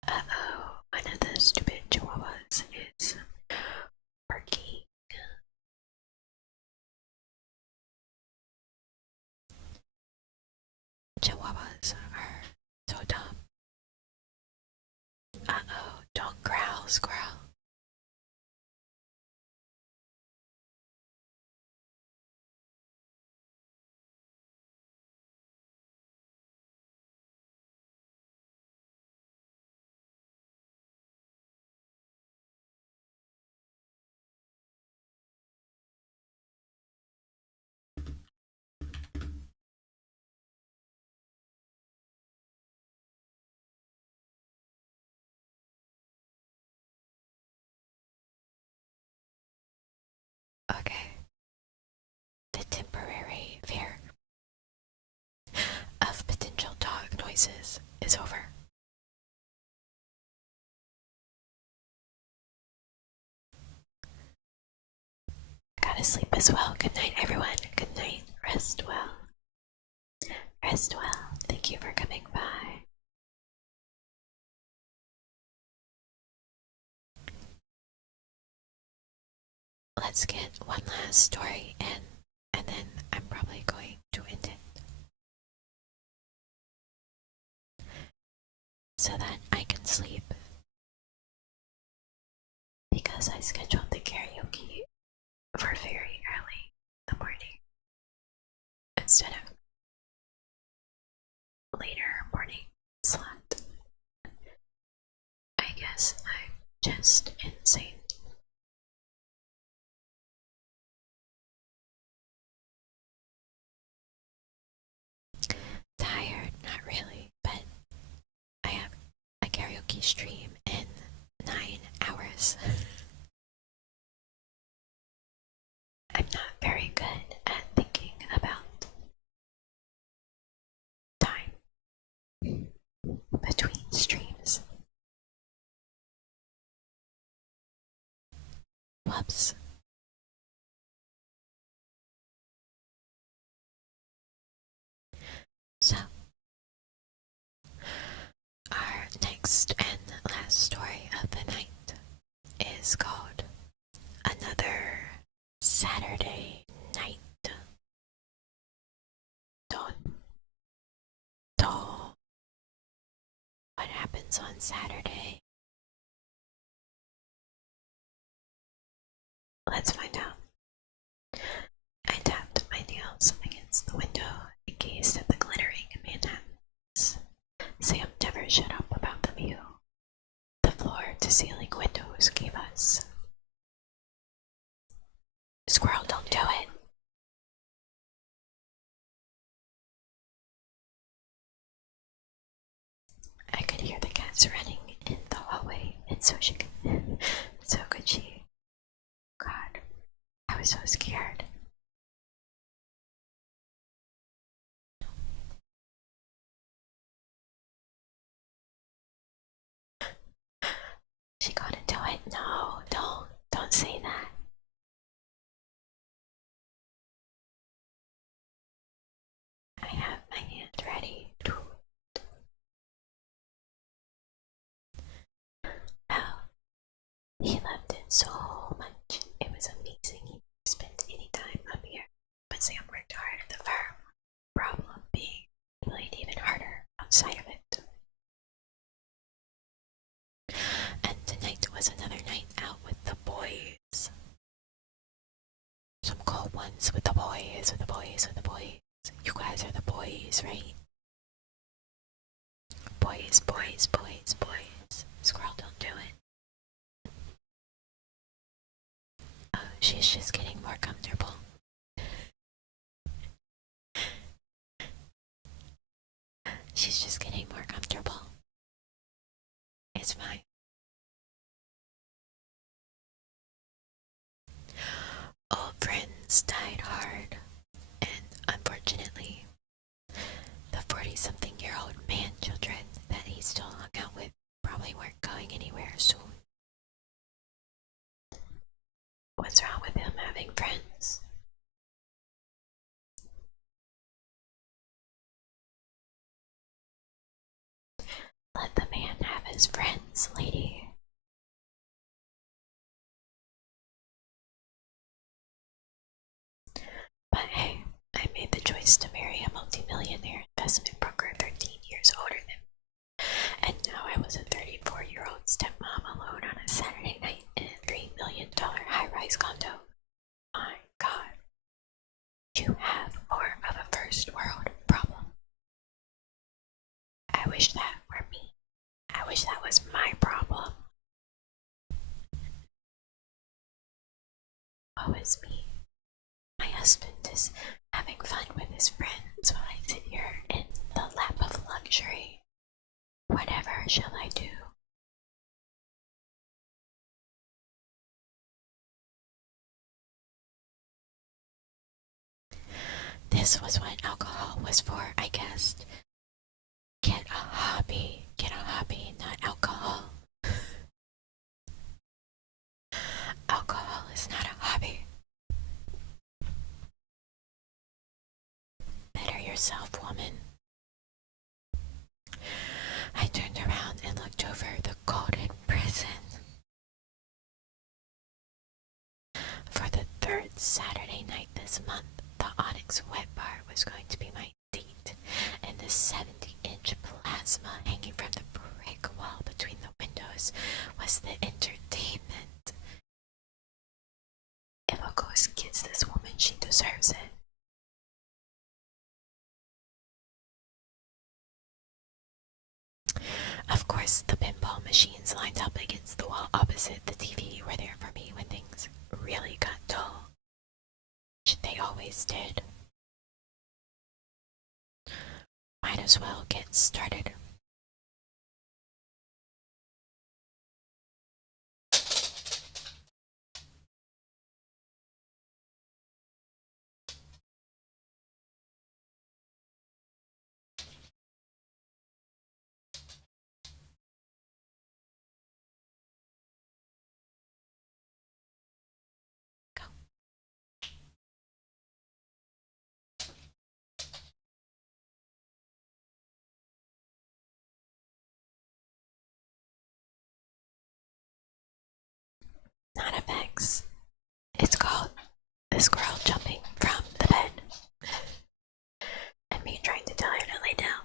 Uh-oh, one of the stupid chihuahuas is barking. Chihuahuas are so dumb. Uh-oh, don't growl, squirrel. Okay. The temporary fear of potential dog noises is over. Gotta sleep as well. Good night, everyone. Good night. Rest well. Rest well. Thank you for coming by. Let's get one last story in, and then I'm probably going to end it so that I can sleep, because I scheduled the karaoke for very early in the morning instead of later morning slot. I guess I'm just insane. Tired, not really, but I have a karaoke stream in 9 hours. I'm not very good at thinking about time between streams. Whoops. So, our next and last story of the night is called Another Saturday Night. Don't. What happens on Saturday? Let's find out. I tapped my nails against the window and gazed at the glittering Manhattans. Sam never shut up about the view. The floor-to-ceiling windows gave us. Squirrel, don't do it. I could hear the cats running in the hallway, and so could she. God, I was so scared. She got into it. No, don't say that. I have my hand ready. Oh, he loved it so much. It was amazing. He never spent any time up here, but Sam worked hard at the farm. Problem being, he played even harder outside. outside of it. And tonight was another night out with the boys. Some cold ones with the boys, with the boys, with the boys. You guys are the boys, right? Boys, boys, boys, boys. Squirrel, don't do it. Oh, she's just getting more comfortable. She's just getting more comfortable. It's fine. Old friends died hard, and unfortunately, the 40-something-year-old man children that he still hung out with probably weren't going anywhere soon. What's wrong with him having friends? Let the man have his friends, lady. But hey, I made the choice to marry a multimillionaire investment broker 13 years older than me. And now I was a 34-year-old stepmom alone on a Saturday night in a $3 million high-rise condo. My God. You have more of a first world problem. I wish that were me. I wish that was my problem. Woe is me. My husband is having fun with his friends while I sit here in the lap of luxury. Whatever shall I do? This was what alcohol was for, I guessed. Get a hobby, not alcohol. Alcohol is not a hobby. Better yourself, woman. I turned around and looked over the golden prison. For the third Saturday night this month, the Onyx Wet Bar was going to be my date, and the 70-inch plasma hanging from the brick wall between the windows was the entertainment. If a ghost gets this woman, she deserves it. Of course, the pinball machines lined up against the wall opposite the TV were there for me when things really got dull. They always did. Might as well get started. Go. Not effects. It's called the squirrel jumping from the bed and me trying to tell her to lay down.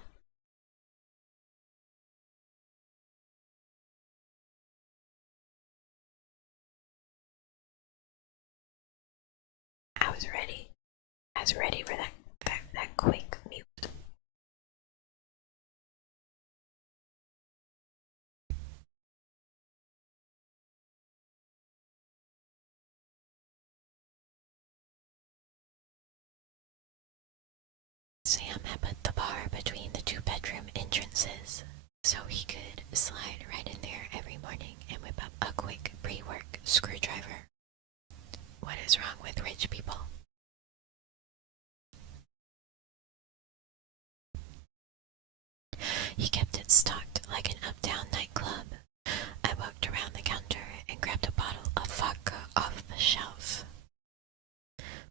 I was ready. I was ready for that quick mute. Sam had put the bar between the two bedroom entrances, so he could slide right in there every morning and whip up a quick pre-work screwdriver. What is wrong with rich people? He kept it stocked like an uptown nightclub. I walked around the counter and grabbed a bottle of vodka off the shelf.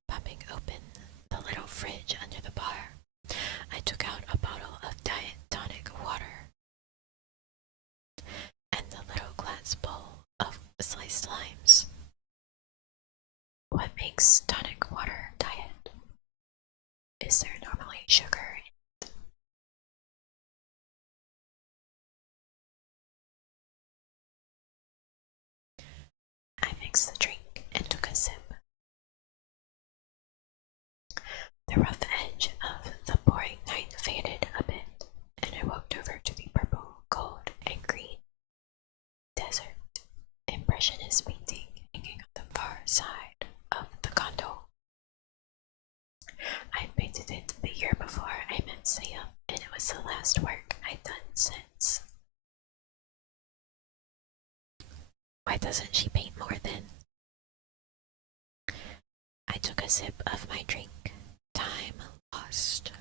Popping open the little fridge under the bar, I took out a bottle of diet tonic water and the little glass bowl of sliced limes. What makes tonic water diet? Is there normally sugar in it? mixed the drink and took a sip. The rough edge of the pouring night faded a bit, and I walked over to the purple, gold, and green desert impressionist painting hanging on the far side of the condo. I had painted it the year before I met Sam, and it was the last work I'd done since. Why doesn't she paint more then? I took a sip of my drink. Time lost.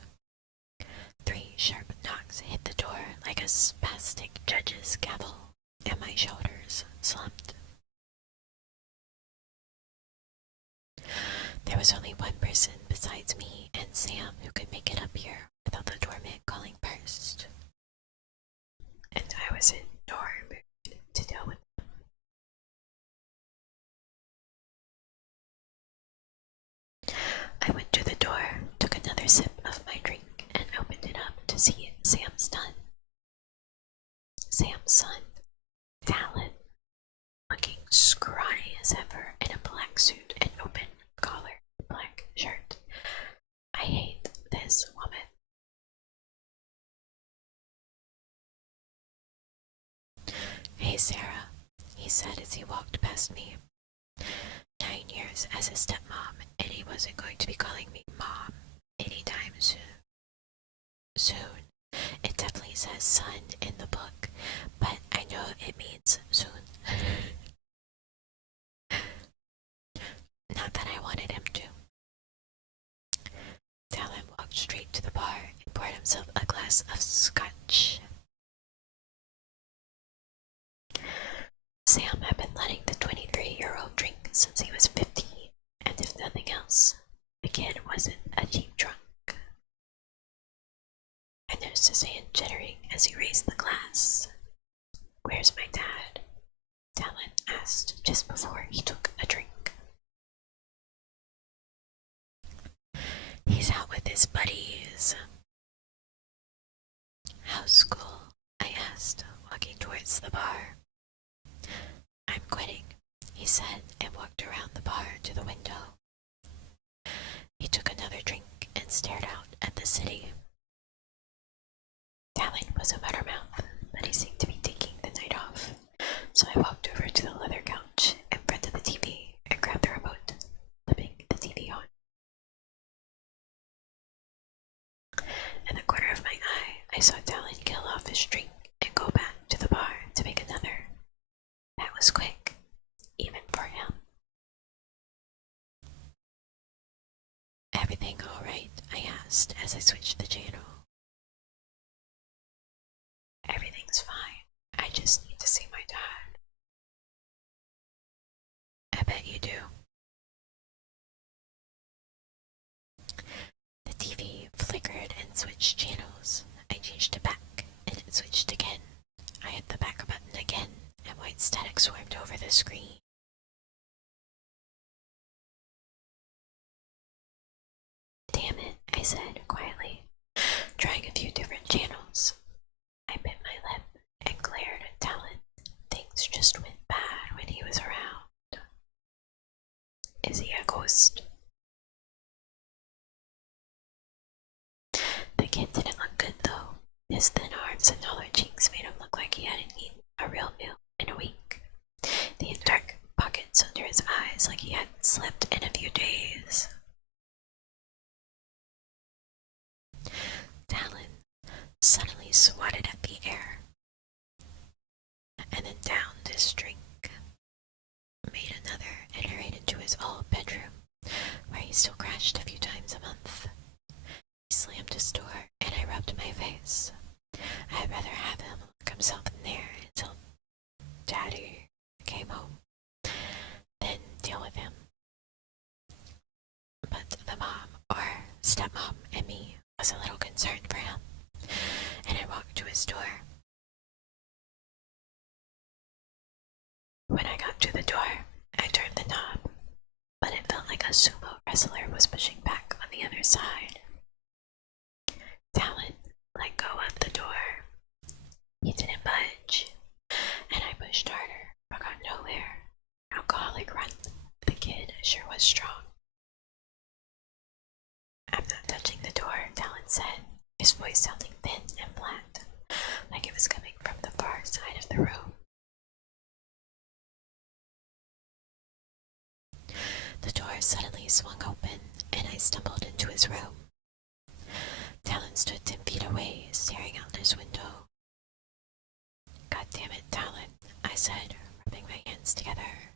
3 sharp knocks hit the door like a spastic judge's gavel, and my shoulders slumped. There was only one person besides me and Sam who could make it up here without the doorman calling first. And I was in no mood to deal with them. I went to the door, took another sip of my drink, and opened it up to see Sam's son. Sam's son, Talon, looking scrawny as ever in a black suit and open collar black shirt. I hate this woman. Hey, Sarah, he said as he walked past me. 9 years as a stepmom, and he wasn't going to be calling me mom anytime soon. It definitely says son in the book, but I know it means soon. Not that I wanted him to. Talon walked straight to the bar and poured himself a glass of scotch. Sam had been letting the 23-year-old drink since he was 15, and if nothing else, the kid wasn't a cheap drunk. I noticed his hand jittering as he raised the glass. "Where's my dad?" Talon asked just before he took a drink. "He's out with his buddies." "How's school?" I asked, walking towards the bar. "I'm quitting," he said, and walked around the bar to the window. He took another drink and stared out at the city. Talon was a buttermouth, but he seemed to be taking the night off, so I walked over to the leather couch in front of the TV and grabbed the remote, flipping the TV on. In the corner of my eye, I saw Talon kill off his drink and go back to the bar to make another. That was quick, even for him. "Everything all right?" I asked as I switched the channel. "Everything's fine. I just need to see my dad." "I bet you do." The TV flickered and switched channels. I changed it back, and it switched again. I hit the back button again, and white static swarmed over the screen. "Damn it," I said quietly, trying a few different channels. I bit my lip and glared at Talon. Things just went bad when he was around. "Is he a ghost?" The kid didn't look good though. His thin arms and hollow cheeks made him look like he hadn't eaten a real meal in a week. He had dark pockets under his eyes like he hadn't slept in a few days. Talon suddenly swatted at the air, and then downed his drink, made another, and hurried into his old bedroom, where he still crashed a few times a month. He slammed his door, and I rubbed my face. I'd rather have him lock himself in there until Daddy came home than deal with him. But the mom, or stepmom, and me was a little concerned for him, and I walked to his door. When I got to the door, I turned the knob, but it felt like a sumo wrestler was pushing back on the other side. Talon let go of the door. He didn't budge, and I pushed harder, but got nowhere. An alcoholic runs The door suddenly swung open, and I stumbled into his room. Talon stood 10 feet away, staring out his window. "God damn it, Talon," I said, rubbing my hands together.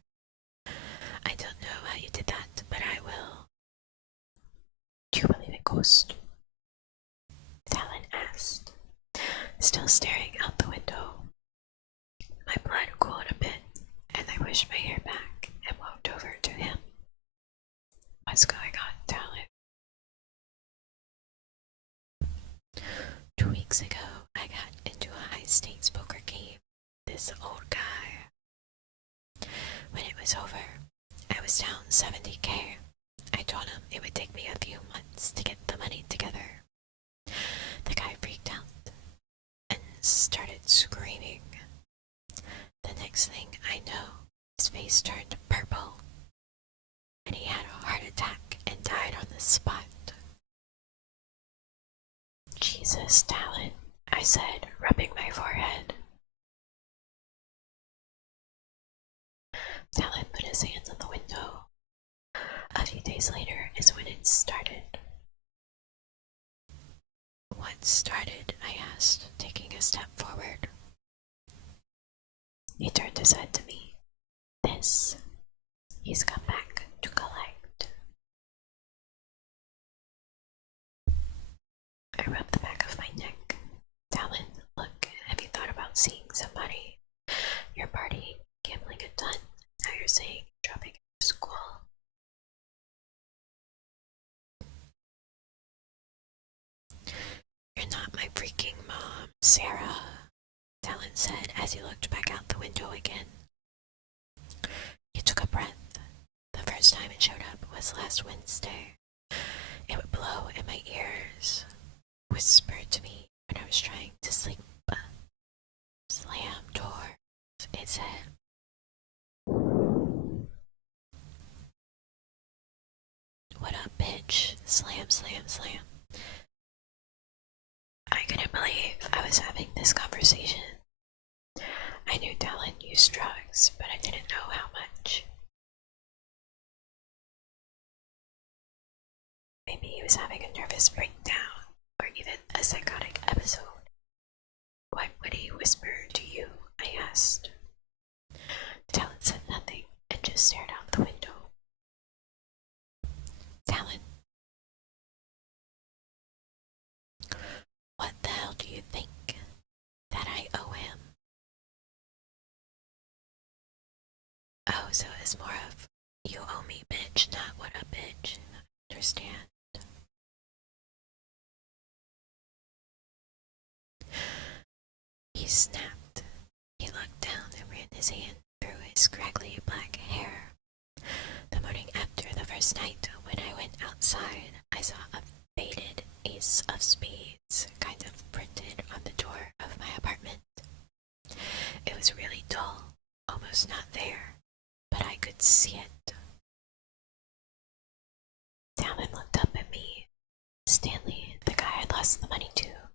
"I don't know how you did that, but I will." "Do you believe in ghosts?" Talon asked, still staring out the window. My blood cooled a bit, and I pushed my hair back and walked over to him. "What's going on, Talon?" 2 weeks ago, I got into a high-stakes poker game with this old guy. When it was over, I was down 70K. I told him it would take me a few months to get the money together. The guy freaked out and started screaming. The next thing I know, his face turned purple, and he had a heart attack and died on the spot. "Jesus, Talon," I said, rubbing my forehead. Talon put his hands on the window. "A few days later is when it started." "What started?" I asked, taking a step forward. He turned his head to me. "This. He's come back to collect." I rubbed the back of my neck. "Talon, look, have you thought about seeing somebody? You're partying, gambling a ton. Now you're saying you're dropping out of school." "You're not my freaking mom, Sarah," Talon said as he looked back out the window again. He took a breath. The first time it showed up was last Wednesday. It would blow in my ears, whisper to me when I was trying to sleep. "Slam doors," it said. "What up, bitch? Slam, slam, slam." I couldn't believe I was having this conversation. I knew Talon used drugs, but I didn't know how much. Maybe he was having a nervous breakdown, or even a psychotic episode. "What would he whisper to you?" I asked. Talon said nothing and just stared out the window. "Talon, what the hell do you think that I owe him?" "Oh, so it's more of, you owe me, bitch, not what a bitch. Understand?" He snapped. He looked down and ran his hand through his scraggly black hair. The morning after the first night, when I went outside, I saw a faded ace of spades kind of printed on the door of my apartment. It was really dull, almost not there, but I could see it. Talon looked up at me. Stanley, the guy I lost the money to,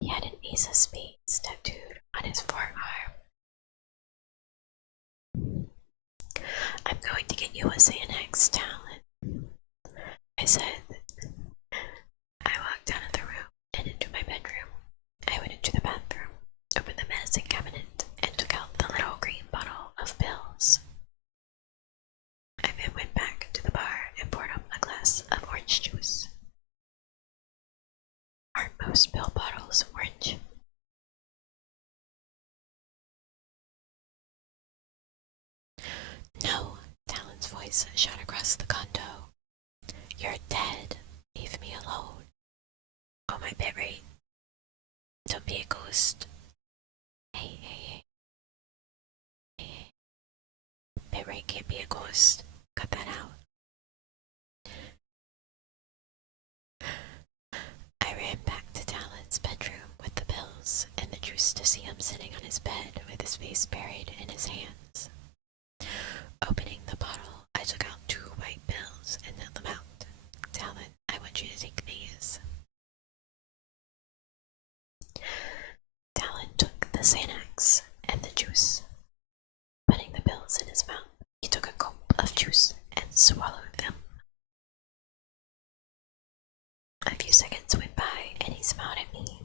he had an ace of spades tattooed on his forearm. "I'm going to get you a Xanax, Talon," I said. I walked out of the room and into my bedroom. I went into the bathroom, opened the medicine cabinet, and took out the little green bottle of pills. I then went back to the bar and poured up a glass of orange juice. Aren't most pill bottles orange? "No," Talon's voice shot across the condo. "You're dead. Leave me alone." "Oh, my bitrate. Don't be a ghost." Hey, hey, hey, hey. Bitrate can't be a ghost. Cut that out." I ran back to Talon's bedroom with the pills and the juice to see him sitting on his bed with his face buried in his hands. Opening the bottle, I took out 2 white pills and held them out. "Talon, I want you to take these." Talon took the Xanax and the juice. Putting the pills in his mouth, he took a gulp of juice and swallowed them. A few seconds went by and he smiled at me.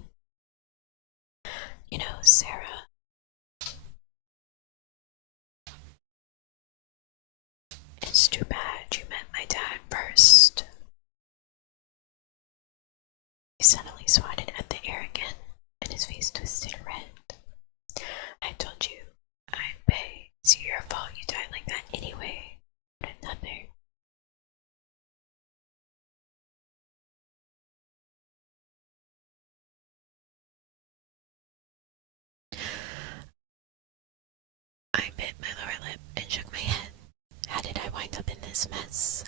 You know, Sarah, it's too bad you met my dad first. He suddenly swatted at the air again, and his face twisted red. I told you I'd pay. It's your fault you died like that anyway. But another. I bit my lower lip and shook my head. How did I wind up in this mess?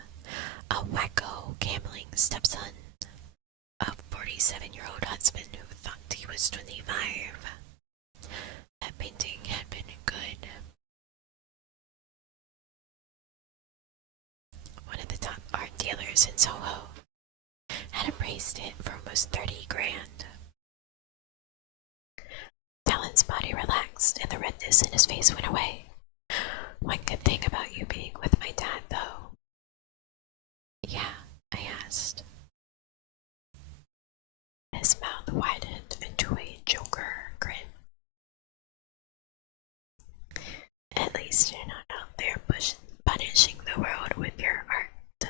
A wacko gambling stepson. A 47-year-old husband who thought he was 25. That painting had been good. One of the top art dealers in Soho had appraised it for almost 30 grand. Talon's body relaxed and the redness in his face went away. One good thing about you being with my dad, though. Yeah, I asked. His mouth widened into a Joker grin. At least you're not out there punishing the world with your art.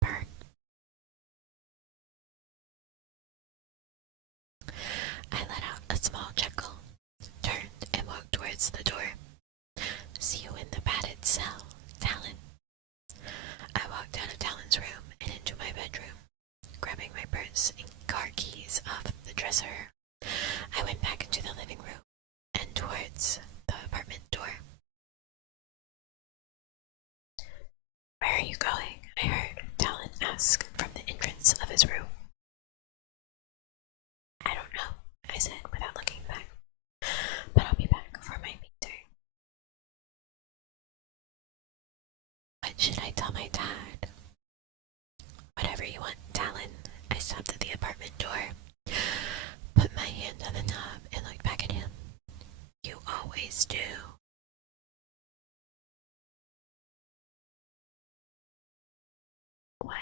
Burn. I let out a small chuckle, turned and walked towards the door. See you in the padded cell, Talon. I walked out of Talon's room and into my bedroom, grabbing my purse and car keys off the dresser. I went back into the living room and towards the apartment door. Where are you going? I heard Talon ask from the entrance of his room. I don't know, I said without looking back, but I'll be back for my meeting. What should I tell my dad? Whatever you want, Talon. I stopped at the apartment door, put my hand on the knob, and looked back at him. You always do. What?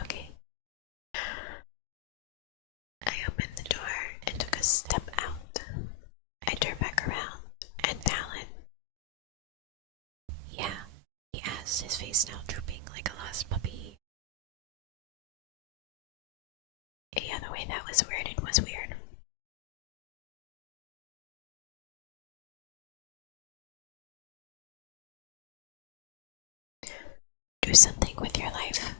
Okay. I opened the door and took a step out. I turned back around, and Talon. Yeah, he asked, his face now drooping like a lost puppy. Yeah, the way that was worded was weird. Do something with your life.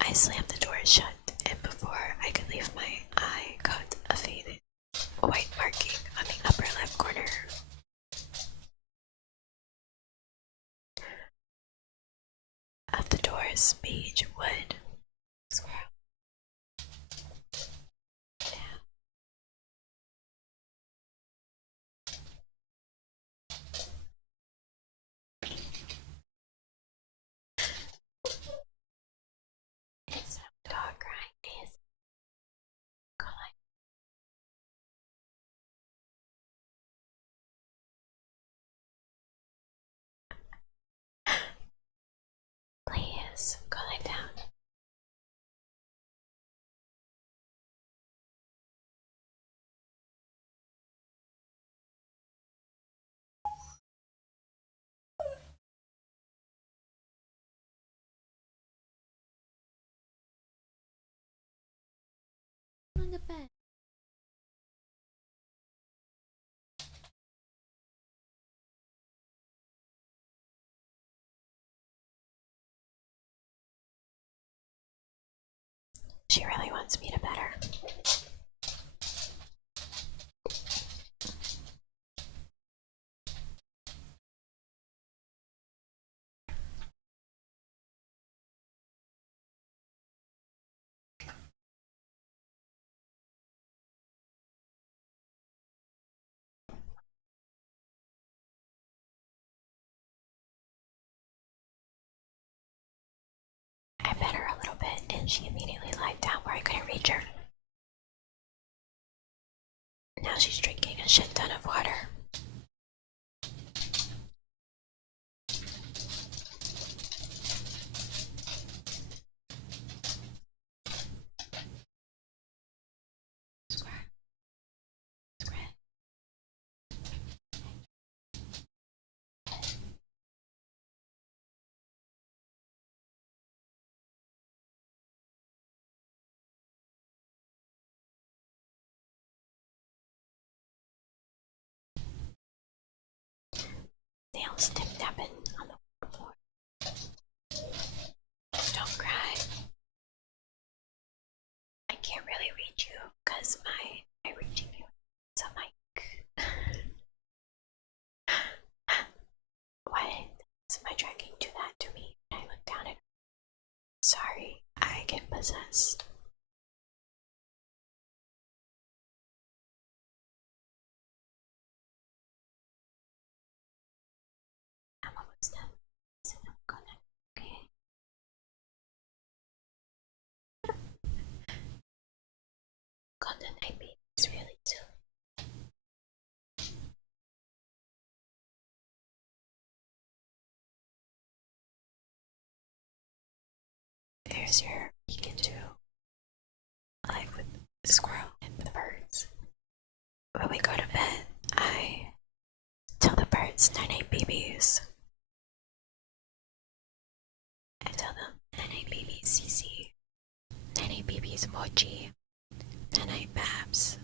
I slammed the door shut, and before I could leave my eye caught a faded white marking on the upper left corner. Of the door's beige wood. Squirrel. Yeah. It's a dog crying. Is calling. Please, call it down. On the bed. She really wants me to pet her. She immediately lied down where I couldn't reach her. Now she's drinking a shit ton of water. Nails tip tapping on the floor. Don't cry. I can't really reach you because I'm reaching you. It's a mic. Why does my tracking do that to me when I look down at her? Sorry, I get possessed. I'm almost done. So I'm gonna, okay. Golden night baby is really silly. There's your peek into life with the squirrel and the birds. When we go to bed, I tell the birds night babies. I tell them night babies CC, night babies Mochi, night Babs,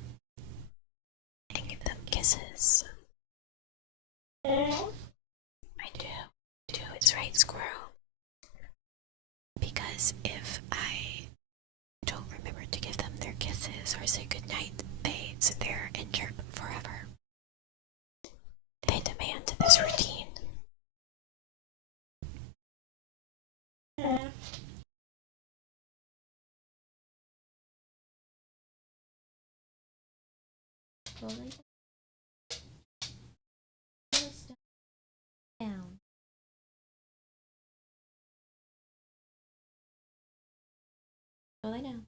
and give them kisses. I do. It's right, squirrel. Because if I don't remember to give them their kisses or say goodnight, they sit there and chirp forever. They demand this routine. Down. Go lay down.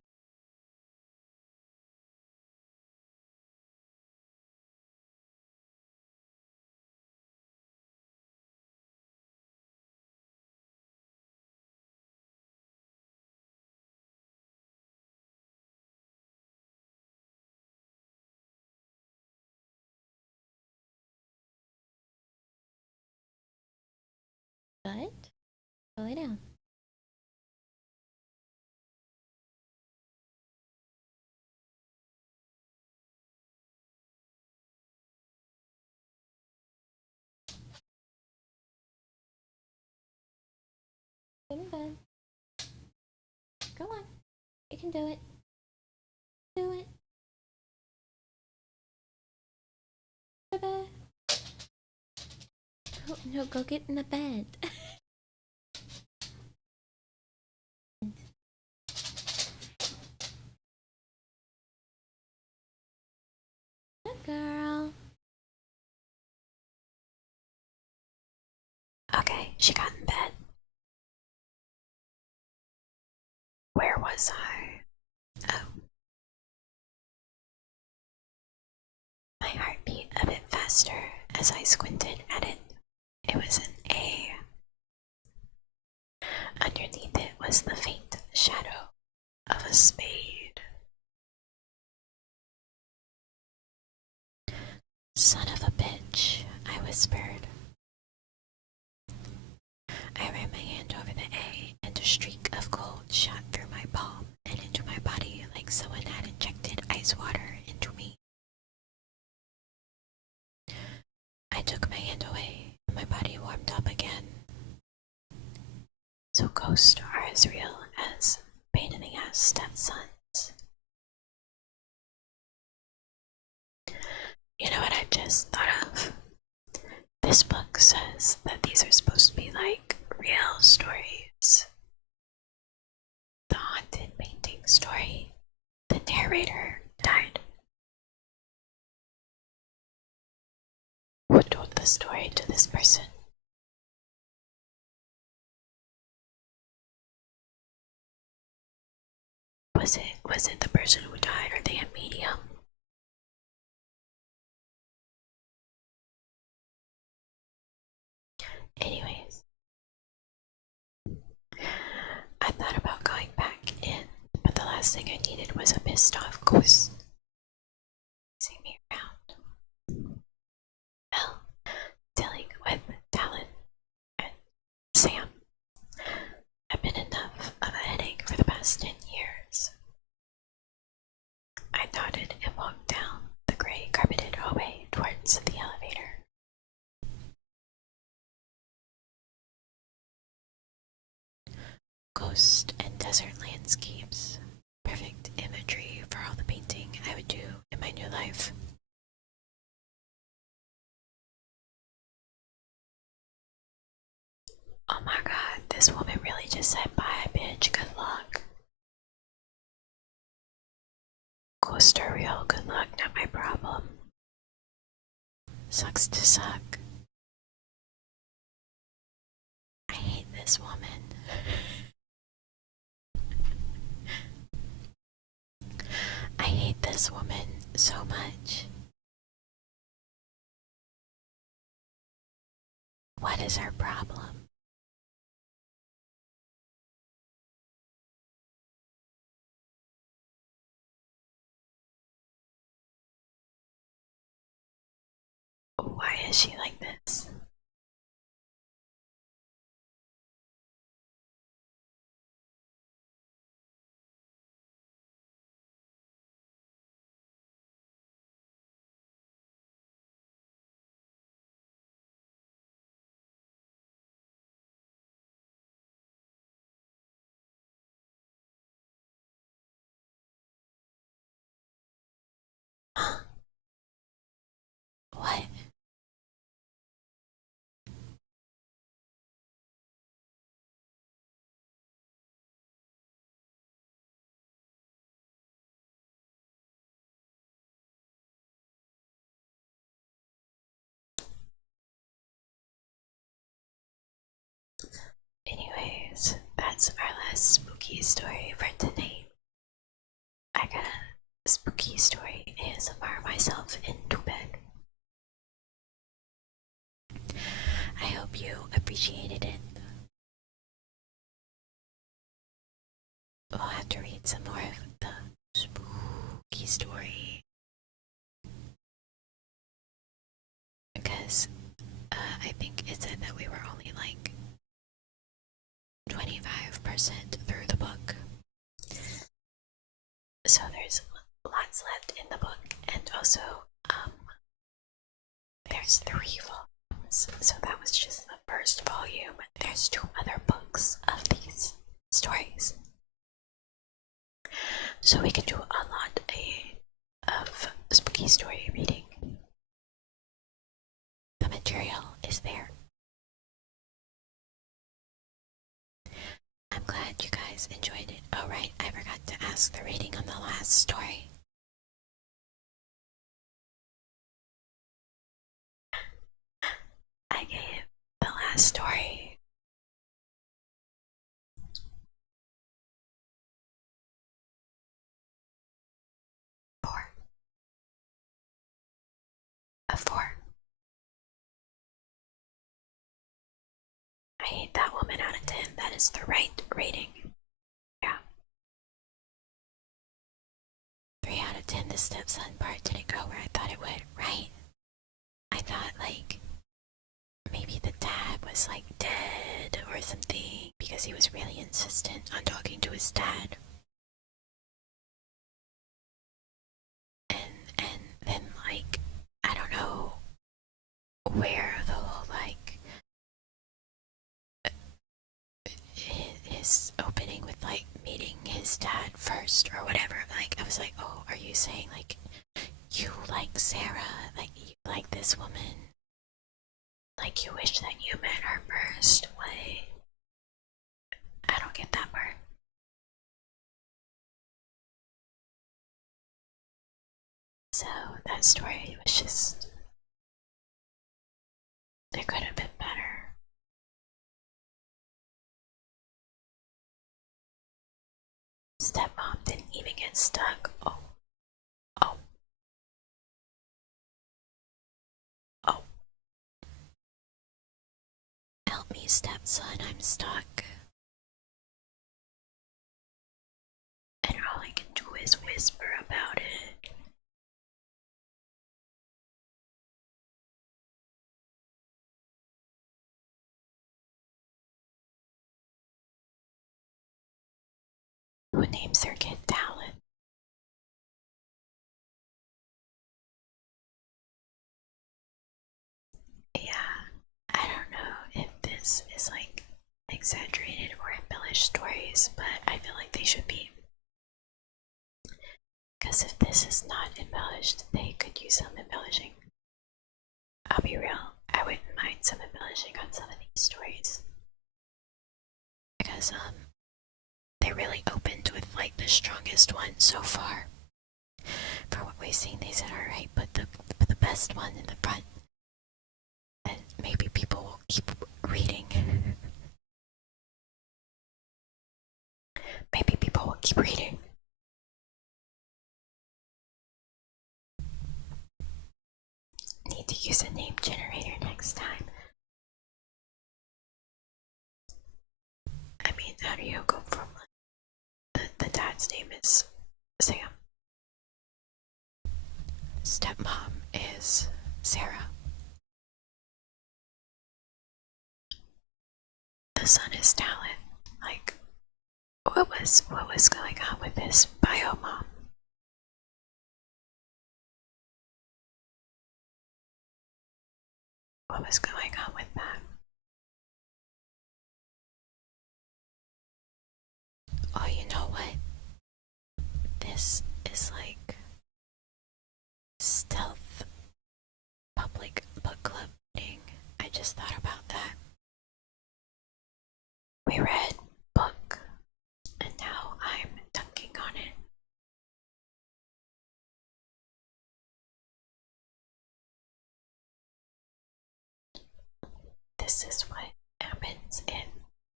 Good. Go lay down. Get in bed. Go on. You can do it. Do it. To bed. Oh, no, go get in the bed. Good girl. Okay, she got in bed. Where was I? Oh. My heart beat a bit faster as I squinted at it. It was an A. Underneath it was the faint shadow of a spade. Son of a bitch, I whispered. I ran my hand over the A, and a streak of cold shot through my palm and into my body like someone had injected ice water into me. I took my hand away, and my body warmed up again. So ghosts are as real as pain-in-the-ass stepsons. You know what I just thought of? This book says that these are supposed to be like real stories. The haunted painting story. The narrator died. Who told the story to this person? Was it the person who died or the medium? Anyways, I thought about going back in, but the last thing I needed was a pissed off ghost chasing me around. Well, dealing with Talon and Sam have been enough of a headache for the past 10 years. I nodded and walked down the gray carpeted hallway towards the elevator. Ghost and desert landscapes. Perfect imagery for all the painting I would do in my new life. Oh my god, this woman really just said bye, bitch. Good luck. Ghosts are real. Good luck, not my problem. Sucks to suck. I hate this woman. I hate this woman so much. What is her problem? Why is she like this? Huh? What? Anyways, that's our last spooky story for tonight. I got a spooky story ASMR myself into bed. I hope you appreciated it. We'll have to read some more of the spooky story because I think it said that we were only like 25% through the book. So there's lots left in the book, and also there's 3 volumes. So that was just the first volume. There's 2 other books of these stories. So we can do a lot of spooky story reading. The material is there. I'm glad you guys enjoyed it. Oh right, I forgot to ask the rating on the last story. I gave the last story 4. A 4. I hate that woman out of 10. That is the right rating. Yeah. 3 out of 10. The stepson part didn't go where I thought it would, right? I thought like maybe the dad was like dead or something because he was really insistent on talking to his dad. And then like I don't know where the whole like his opening with like meeting his dad first or whatever. Like I was like, oh, are you saying like you like Sarah, like you like this woman, like you wish that you met her first? Wait, I don't get that part. So that story was just, it could have been better. Stepmom didn't even get stuck. Oh. Oh. Oh. Help me, stepson, I'm stuck. And all I can do is whisper about it. Who names their kid Talon? Yeah, I don't know if this is like exaggerated or embellished stories, but I feel like they should be. Because if this is not embellished, they could use some embellishing. I'll be real, I wouldn't mind some embellishing on some of these stories. Because, they really opened with like the strongest one so far. For what we've seen, they said, alright, put the best one in the front. And maybe people will keep reading. Maybe people will keep reading. Need to use a name generator next time. I mean, how do you go from the dad's name is Sam? Stepmom is Sarah. The son is Talon. Like, what was going on with this bio mom? What was going on with that? Oh, you know what? This is like stealth public book club meeting. I just thought about that. We read book, and now I'm dunking on it. This is what happens in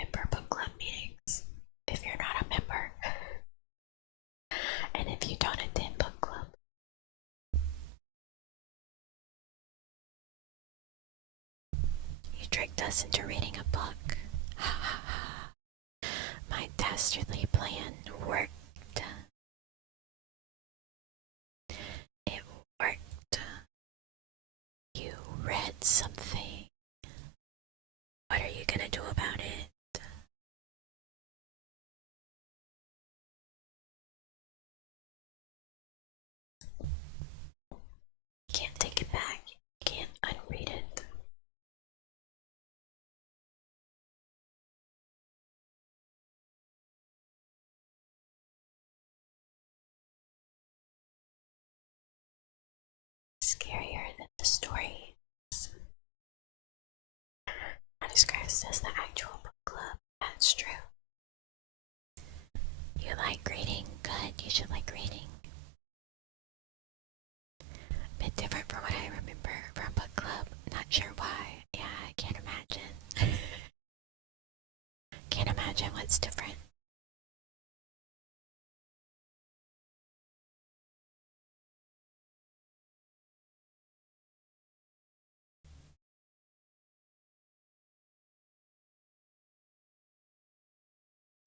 member book club meetings if you're not a member. And if you don't attend book club. You tricked us into reading a book. Ha ha ha. My dastardly plan worked. It worked. You read something. What are you gonna do about it? You can't take it back. You can't unread it. Scarier than the story is. Not as gross as the actual book club. That's true. You like reading? Good, you should like reading. Bit different from what I remember from book club. Not sure why. Yeah, I can't imagine. Can't imagine what's different.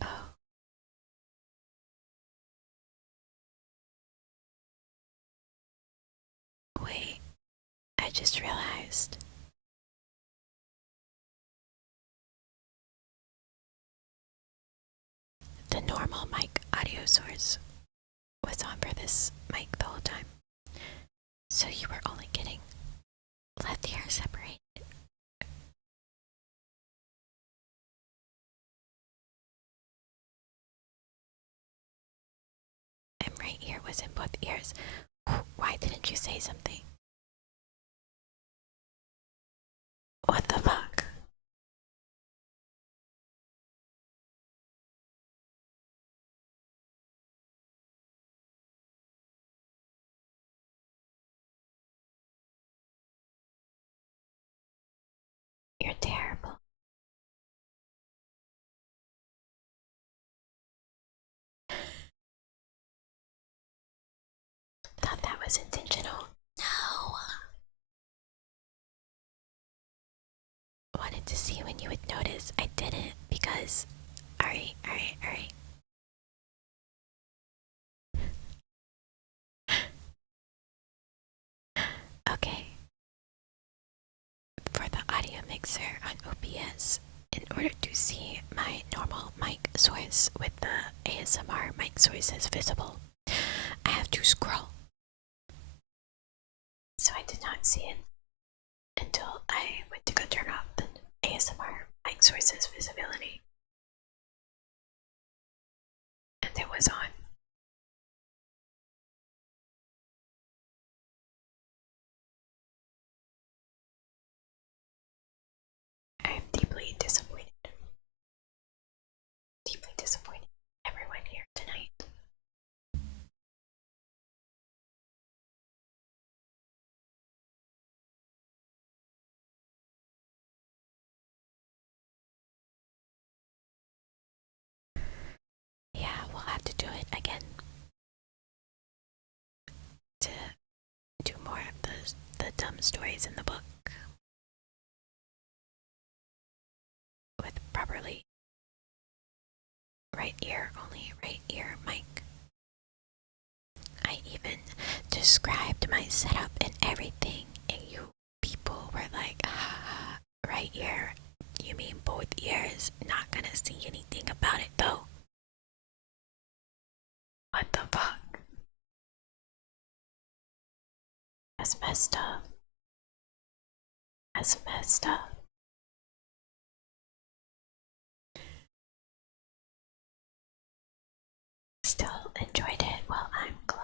Oh. Wait, I just realized. The normal mic audio source was on for this mic the whole time. So you were only getting left ear separated. And right ear was in both ears. Why didn't you say something? What the fuck? You're terrible. was intentional. No. Wanted to see when you would notice. I didn't because. Alright. Okay. For the audio mixer on OBS, in order to see my normal mic source with the ASMR mic sources visible, I have to scroll. So I did not see it until I went to go turn off the ASMR mic sources visibility. And it was on. I am deeply disappointed. Deeply disappointed in everyone here tonight. Yeah, we'll have to do it again to do more of the dumb stories in the book with properly right ear mic. I even described my setup and everything, and you people were like, ah, right ear, you mean both ears? Not gonna see anything about it though. What the fuck? That's messed up. That's messed up. Still enjoyed it. Well, I'm glad.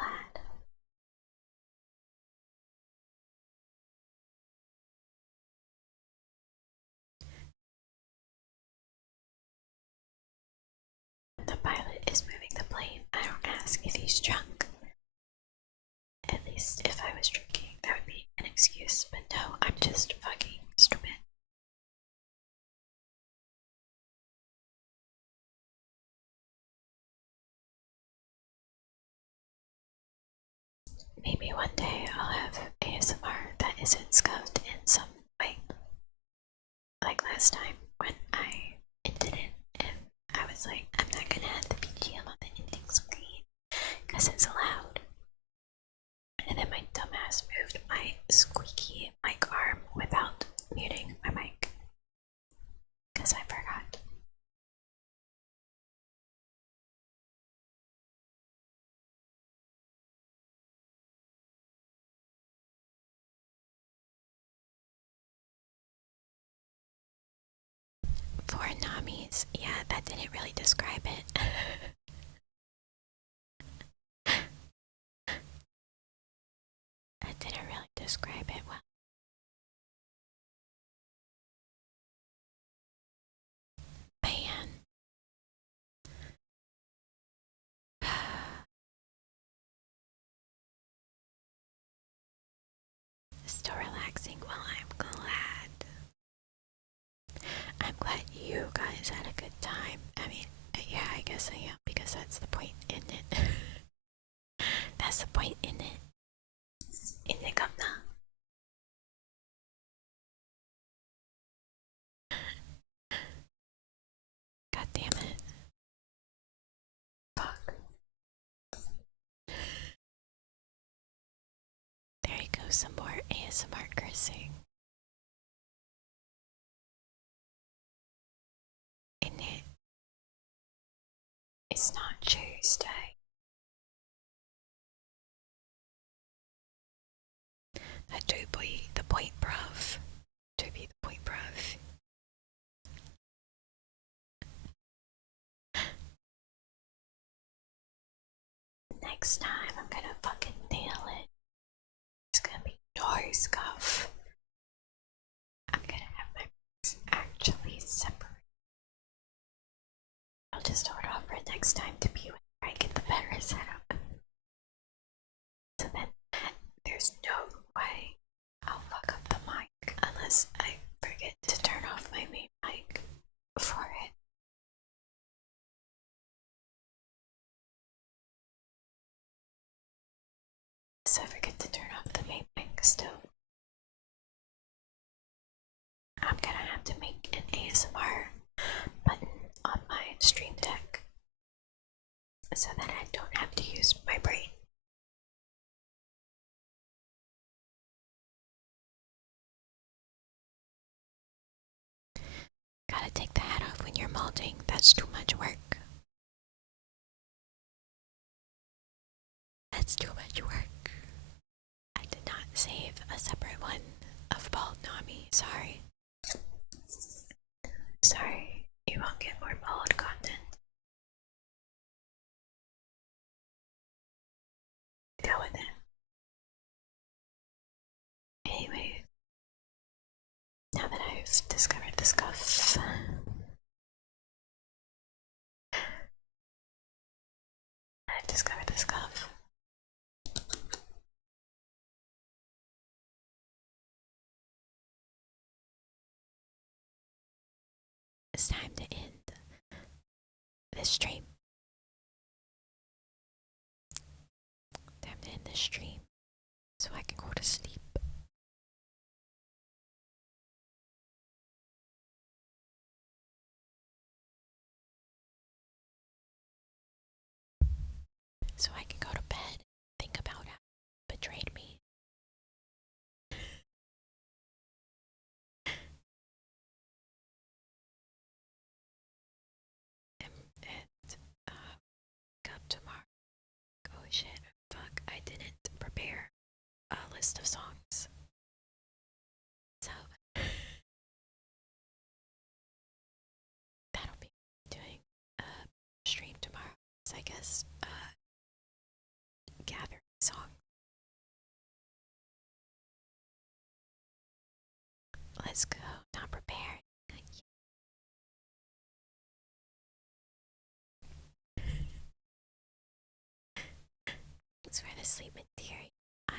The pilot is moving the plane. I don't ask if he's drunk. At least if I was drinking, that would be an excuse. But no, I'm just fucking stupid. Maybe one day I'll have ASMR that isn't scuffed in some way. Like last time when I ended it and I was like, I'm not gonna have the BGM on the ending screen because it's loud. And then my dumbass moved my squeaky mic arm without muting my mic because I forgot. For Nami's, yeah, that didn't really describe it. That didn't really describe it well. Man. Still relaxing. Well, I'm glad. I'm glad you guys had a good time. I mean, yeah, I guess I am because that's the point, isn't it? That's the point, isn't it? Isn't it, Gumna? God damn it. Fuck. There you go, some more ASMR cursing. Isn't it? It's not Tuesday. To be the point, bruv. To be the point, bruv. Next time I'm gonna fucking nail it. It's gonna be no scuff. I'm gonna have my mics actually separate. I'll just hold off for next time to be where I get the better setup. So then there's no way I'll fuck up the mic unless I forget to turn off my main mic for it. So I forget to next though. I'm gonna have to make an ASMR button on my stream deck so that I don't have to use my brain. Gotta take the hat off when you're molding, that's too much work. That's too much work. I did not save a separate one of Bald Nami, sorry. Sorry, you won't get more bald content. Go with it. Anyway, now that I've discovered the scuff, it's time to end this stream. Time to end this stream so I can go to sleep. So I can go to bed, think about how he betrayed me. And wake up tomorrow. Oh shit, fuck, I didn't prepare a list of songs. So that'll be doing a stream tomorrow. So I guess gathering songs. Let's go, not prepared. Thanks for the sleep in theory. I'm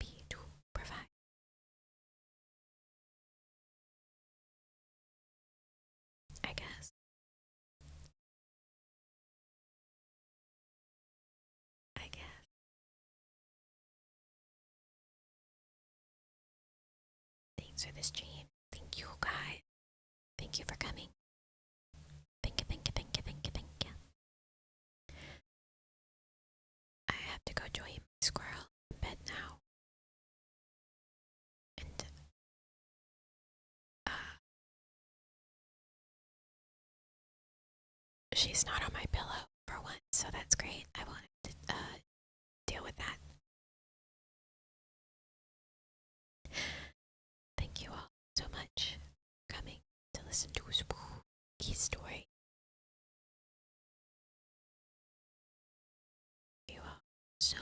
happy to provide. I guess. I guess. Thanks for the stream. Thank you, guys. Thank you for coming. Thank you, thank you, thank you, thank you, thank you. I have to go join my squirrel in bed now. And she's not on my pillow for once, so that's great. I won't have to deal with that. Thank you all so much for coming to listen to a spooky story. You all so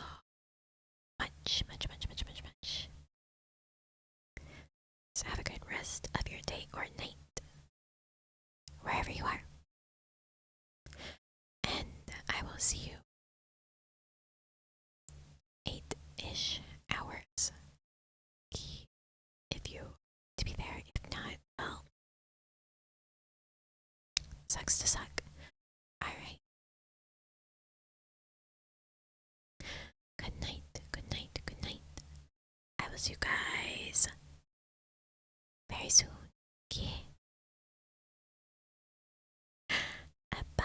much, much, much, much, much, much. So have a good rest of your day or night, wherever you are. And I will see you 8-ish hours. If you to be there, if not, well, sucks to suck. Alright. Good night, good night, good night. I will see you guys very soon. Okay. Bye.